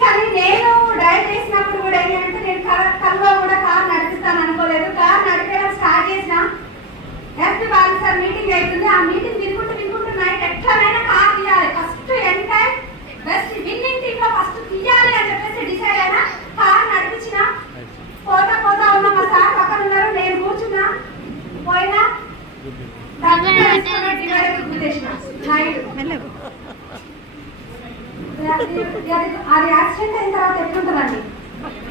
కానీ నేను డ్రైవ్ చేసినప్పుడు కూడా ఏంటంటే నేను కల్లో కూడా కార్ నడిపిస్తాను అనుకోలేదు. కార్ నడిపేయడం స్టార్ట్ చేసిన ఎఫ్టీ బాల్ సార్ మీటింగ్ అవుతుంది. ఆ మీటింగ్ వినుకుంటూ నైట్ ఎట్లనైనా కార్ తీయాలి, first entire best winning team లో ఫస్ట్ తీయాలి అని చెప్పేసి డిసైడ్ అయినా కార్ నడిపించిన. పోతా ఉన్న మా సార్ పక్కన ఉన్నారు, నేను కూర్చున్నా. పోయినా అది యాక్సిడెంట్ అయిన తర్వాత ఎట్లుంటుందండి,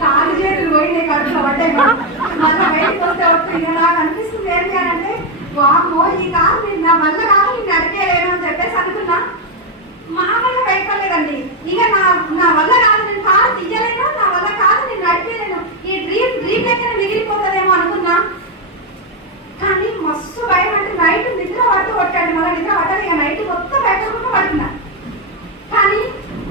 కాలు చేతులు పోయి కడుపులో పడ్డాయి. మళ్ళీ బయటకు వస్తే వస్తుంది నాకు అనిపిస్తుంది ఏంటి అని అంటే వామ్మో ఈ కారు నేను నా వల్ల కాదు నేను నడిపేయలేను అని చెప్పేసి అనుకున్నా. మామూలుగా భయపడలేదండి. ఇక నా వల్ల కాదు, నేను కారు తీయలేను, నా వల్ల కాదు నేను నడిపేయలేను, ఈ డ్రీమ్ దగ్గర మిగిలిపోతుందేమో అనుకున్నా. కానీ మస్తు భయం అంటే నైట్ నిద్ర పడుతూ కొట్టాడు. మళ్ళీ నిద్ర పట్టాలి, ఇక నైట్ మొత్తం భయపడకుండా పడుతున్నా. కానీ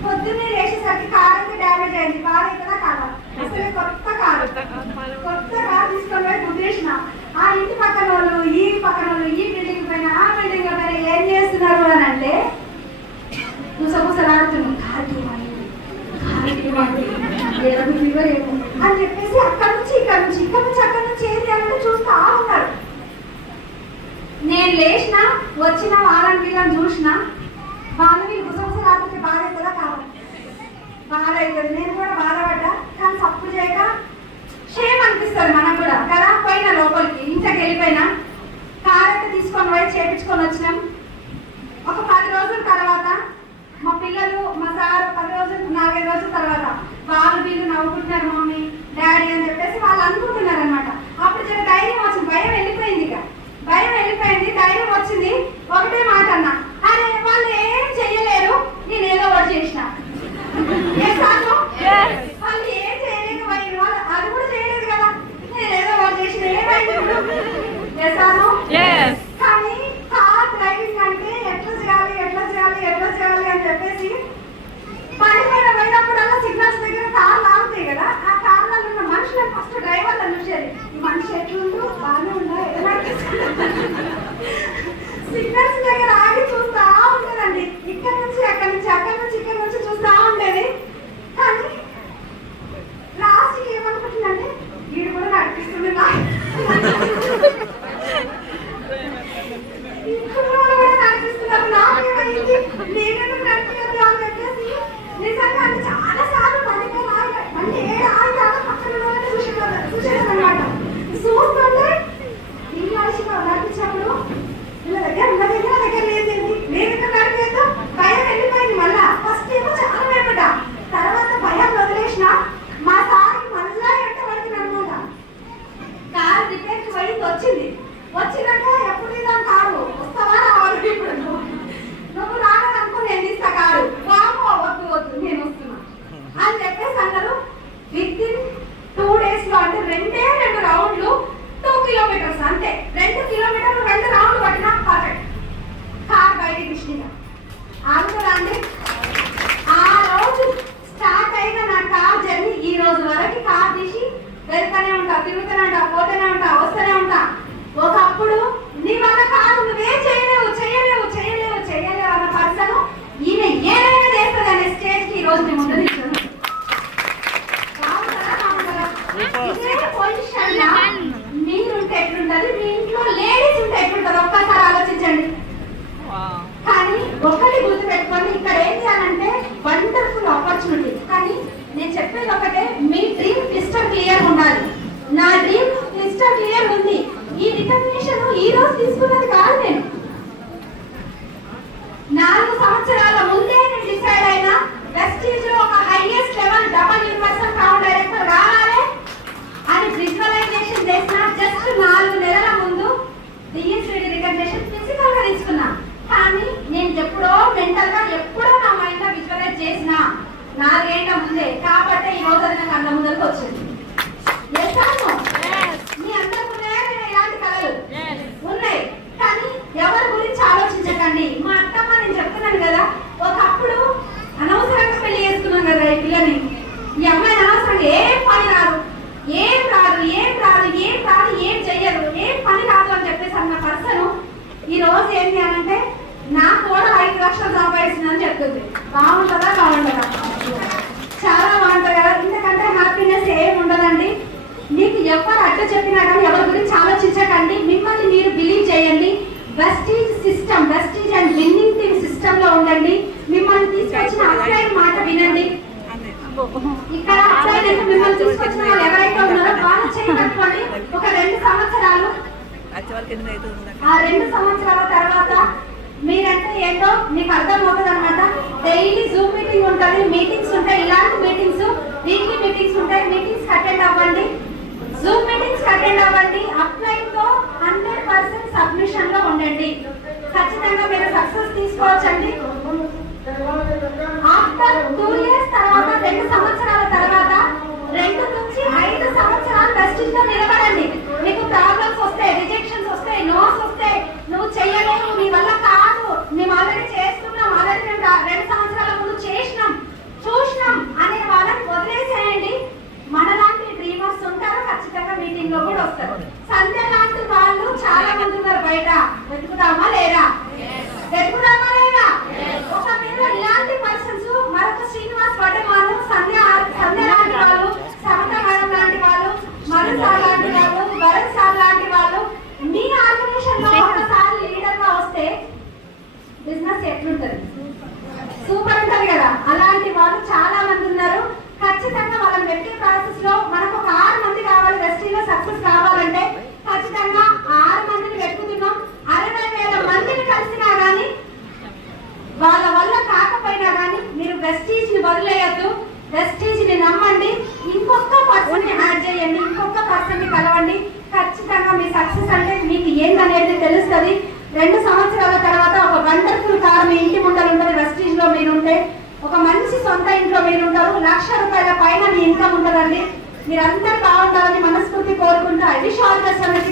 పొద్దున్నే లేచేసరికి కార్ అయితే డ్యామేజ్ అయింది. కార్ అయితే కాదా అసలు కొత్త కారు తీసుకొని పోయి గుద్దేసిన. ఆ ఇంటి పక్కన వాళ్ళు ఈ పక్కన వాళ్ళు ఈ బిల్డింగ్ పైన ఆ బిల్డింగ్ పైన ఏం చేస్తున్నారు అని అంటే గుసగుసలాడుతున్నాం కారు ఫీవర్ ఏమో అని చెప్పేసి అక్కడ నుంచి ఇక్కడ నుంచి ఏం చేయాలంటే చూస్తా ఉన్నారు. నేను లేచిన వచ్చిన వీళ్ళని చూసిన వీళ్ళు గుసగుసలాడుతుంటే బాధ అవుతుందా కావాలి, బాధ అవుతుంది. నేను కూడా బాధపడ్డా, కానీ తప్పు చేయక షేమ్ అనిపిస్తుంది మనకు కూడా కదా. పోయిన లోపలికి ఇంట్లోకి వెళ్ళిపోయినా కార్ అయితే తీసుకొని పోయి చేయించుకొని వచ్చినాం. ఒక 10 రోజుల తర్వాత మా పిల్లలు మా సార్ 10 రోజులు 4-5 రోజుల తర్వాత వీళ్ళు నవ్వుకుంటున్నారు మమ్మీ డాడీ అని చెప్పేసి వాళ్ళు అనుకుంటున్నారు అనమాట. అప్పుడు చిన్న ధైర్యం వచ్చింది, భయం వెళ్ళిపోయింది. ధైర్యం వచ్చింది. ఒకటే మాట అన్నా, అరే వాళ్ళు ఏం చెయ్యలేరు, నేను ఏదో ఒకటి చేసిన. వాళ్ళు ఏం చేయలేకపోయారు, వాళ్ళు అది కూడా చేయలేదు కదా, నేను ఏదో ఒకటి చేసిన. ఏమైంది కానీ కార్ డ్రైవింగ్ అంటే ఎట్లా చేయాలి అని చెప్పేసి పడిపోయిన పోయినప్పుడల్లా సిగ్నల్స్ దగ్గర కార్లు ఆగుతాయి కదా, ఆ కార్లలో ఉన్న మనుషులను ఫస్ట్ డ్రైవర్లను చూసేది. ఈ మనిషి ఎట్లుండు బాగానే ఉందా, సిగ్నల్స్ దగ్గర ఆగి చూస్తా ఉండేదండి. ఇక్కడ నుంచి ఇక్కడ నుంచి చూస్తా ఉండేది. కానీ లాస్ట్కి ఏమనుకుంటుందంటే వీడు కూడా నడిపిస్తుంది నడిపిస్తున్నారు, నాకేమైంది నేనెందుకు నడిపించదు అని చెప్పేసి నిజంగా అంటే చాలా సార్లు పడిపోయి అంటే పక్కన చూసేది అనమాట. చూస్తుంటే ఇల్లు నడిపించినప్పుడు వీళ్ళ దగ్గర లేదేంటి, నేను ఇక్కడ నడిపేద్దాం భయం వెళ్ళిపోయింది. మళ్ళా ఫస్ట్ ఏమో చాలా భయపడ్డ, తర్వాత భయం వదిలేసిన. మా సార్ మళ్ళా ఎంట పడుతుంది అనమాట. కారు రిపేర్కి పోయింది, వచ్చినాక ఎప్పుడు దాని కారు వస్తావా రావాలి, ఇప్పుడు నువ్వు రాగలనుకో నేను ఇస్తా కారు, వామో వద్దు నేను వస్తున్నా అని చెప్పేసి అన్నారు. విత్-ఇన్ 2 days లో అంటే 2 రౌండ్లు 2 kilometers అంతే, 2 kilometers 2 రౌండ్లు పట్టినా పర్ఫెక్ట్ కార్ బయటికి విషయంగా ఆగుతుందండి. ఆ రోజు స్టార్ట్ అయిన నా కార్ జర్నీ ఈ రోజు వరకు కార్ తీసి వెళ్తూనే ఉంటా, తిరుగుతూనే ఉంటా, పోతూనే ఉంటా, వస్తూనే ఉంటా. ఒకప్పుడు నీ వల్ల కాదు, నువ్వేం చేయలేవు అన్న పర్సన్ ఈయన ఏదైనా చేస్తుంది అనే స్టేజ్ కి ఈ రోజు నేను ముందు పొజిషన్ లా మీరుంటే ఎట్లుంటది, మీ ఇంట్లో లేడీస్ ఉంటే ఎట్లుంటది ఒక్కసారి ఆలోచించండి. కానీ ఒకటి గుర్తు పెట్టుకొని ఇక్కడ ఏం చేయాలంటే వండర్ఫుల్ ఆపర్చునిటీ. కానీ నేను చెప్పేది ఒకటే, మీ డ్రీమ్ క్లిస్టర్ క్లియర్ ఉండాలి. నా డ్రీమ్ క్లిస్టర్ క్లియర్ ఉంది. ఈ రికగ్నిషన్ ఈ రోజు తీసుకున్నది కాదు, నేను 4 సంవత్సరాల ముందే నేను డిసైడ్ అయినా వెస్టీజ్ లో ఒక highest level double universal crown director కావాలి అని విజువలైజేషన్ చేసిన. జస్ట్ 4 నెలల ముందు డిఎస్డి రికగ్నిషన్ ఫిజికల్ గా తీసుకున్నా. కానీ నేను ఎప్పుడో మెంటల్ గా ఎప్పుడో నా మైండ్ లో విజువలైజ్ చేసిన 4 ఏళ్ల ముందే. కాబట్టి ఈ రోజు అది నాకు కళ్ళ ముందరకు వచ్చింది. మీ అందరికీ ఇలాంటి కళలు ఉన్నాయి, కానీ ఎవరి గురించి ఆలోచించకండి. మా అత్తమ్మ నేను చెప్తున్నాను కదా, ఒకప్పుడు అనవసరంగా పెళ్లి చేసుకున్నాం ఏంటి అని అంటే నా కూడా 5 లక్షలు సంపాదిస్తుందని చెప్తుంది. బాగుంటుందా? బాగుంటుందా? చాలా బాగుంటుంది కదా. ఇంతకంటే హ్యాపీనెస్ ఏమి ఉండదండి. మీకు ఎవరు అడ్డ చెప్పినా కానీ ఎవరి గురించి ఆలోచించకండి. మిమ్మల్ని మీరు బిలీవ్ చేయండి. Vestige system, Vestige and winning team system లో ఉండండి. మిమ్మల్ని తీసుకొచ్చిన అప్లైన్ మాట వినండి. ఇక్కడ అప్లైన్ అంటే మిమ్మల్ని తీసుకొచ్చిన వాళ్ళు ఎవరైతే ఉన్నారో వాళ్ళు చేయబట్టుకోండి. ఒక 2 సంవత్సరాలు, ఆ 2 సంవత్సరాల తర్వాత మీరంటే ఏంటో మీకు అర్థమవుతుంది అనమాట. డైలీ జూమ్ మీటింగ్ ఉంటుంది, మీటింగ్స్ ఉంటాయి. ఇలాంటి మీటింగ్స్, వీక్లీ మీటింగ్స్ ఉంటాయి. మీటింగ్స్ అటెండ్ అవ్వండి, జూమ్ మీటింగ్స్ అటెండ్ అవ్వండి. అప్లైన్ తో 100% సబ్మిషన్ లో ఉండండి. ఖచ్చితంగా మీరు సక్సెస్ తీసుకోవచ్చండి. ఆఫ్టర్ 2 ఇయర్స్ తర్వాత, 2 సంవత్సరాల తర్వాత 2 నుంచి 5 సంవత్సరాలు వెస్టీజ్ లో నిలబడండి. మీకు ప్రాబ్లమ్స్ వస్తాయి, రిజెక్షన్స్ వస్తాయి, నోస్ వస్తాయి, నువ్వు చెయ్యలేవు, నీ వల్ల కాదు, మేము ఆల్రెడీ చేస్తున్నాం, ఆల్రెడీ మేము 2 సంవత్సరాల ముందు చేసినాం, చూసినాం అనే వాళ్ళని వదిలేసేయండి. మనలాంటి డ్రీమర్స్ ఉంటారు, ఖచ్చితంగా మీటింగ్ లో కూడా వస్తారు. సంధ్య లాంటి వాళ్ళు చాలా మంది ఉన్నారు బయట. వెతుకుదామా లేదా? వెతుకుదామా లేదా? ఒక మీరు ఇలాంటి పర్సన్స్, మరొక శ్రీనివాస్ వడ్డమాను, సంధ్య లాంటి వాళ్ళు, సమత మేడం లాంటి వాళ్ళు, మను సార్ లాంటి వాళ్ళు, భరత్ సార్ లాంటి వాళ్ళు మీ ఆర్గనైజేషన్ లో ఒకసారి లీడర్ గా వస్తే బిజినెస్ ఎట్లుంటది? సూపర్ ఉంటది కదా. అలాంటి వాళ్ళు చాలా మంది ఉన్నారు. ఖచ్చితంగా వాళ్ళని వెతికే ప్రాసెస్ లో మనకు ఒక 6 మంది కావాలి. వెస్టీలో సక్సెస్ కావాలంటే ఖచ్చితంగా 6 మందిని వెతుకుతున్నాం. 60,000 మందిని కలిసినా గానీ వాళ్ళ వల్ల కాకపోయినా కానీ మీరు వెస్టీజ్ ని వదిలేయద్దు. వెస్టీజ్ ని నమ్మండి. ఇంకొక పర్సన్ ని యాడ్ చేయండి, ఇంకొక పర్సన్ ని కలవండి. ఖచ్చితంగా మీ సక్సెస్ అంటే మీకు ఏందనేది తెలుస్తుంది. 2 సంవత్సరాల తర్వాత ఒక వండర్ఫుల్ కార్ మీ ఇంటి ముందర ఉంటుంది. వెస్టీజ్ లో మీరుంటే ఒక మంచి సొంత ఇంట్లో మీరు ఉంటారు. 1,00,000 రూపాయల పైన మీ ఇన్కమ్ ఉంటుందండి. మీరందరూ బాగుండాలని మనస్ఫూర్తి కోరుకుంటున్నాను.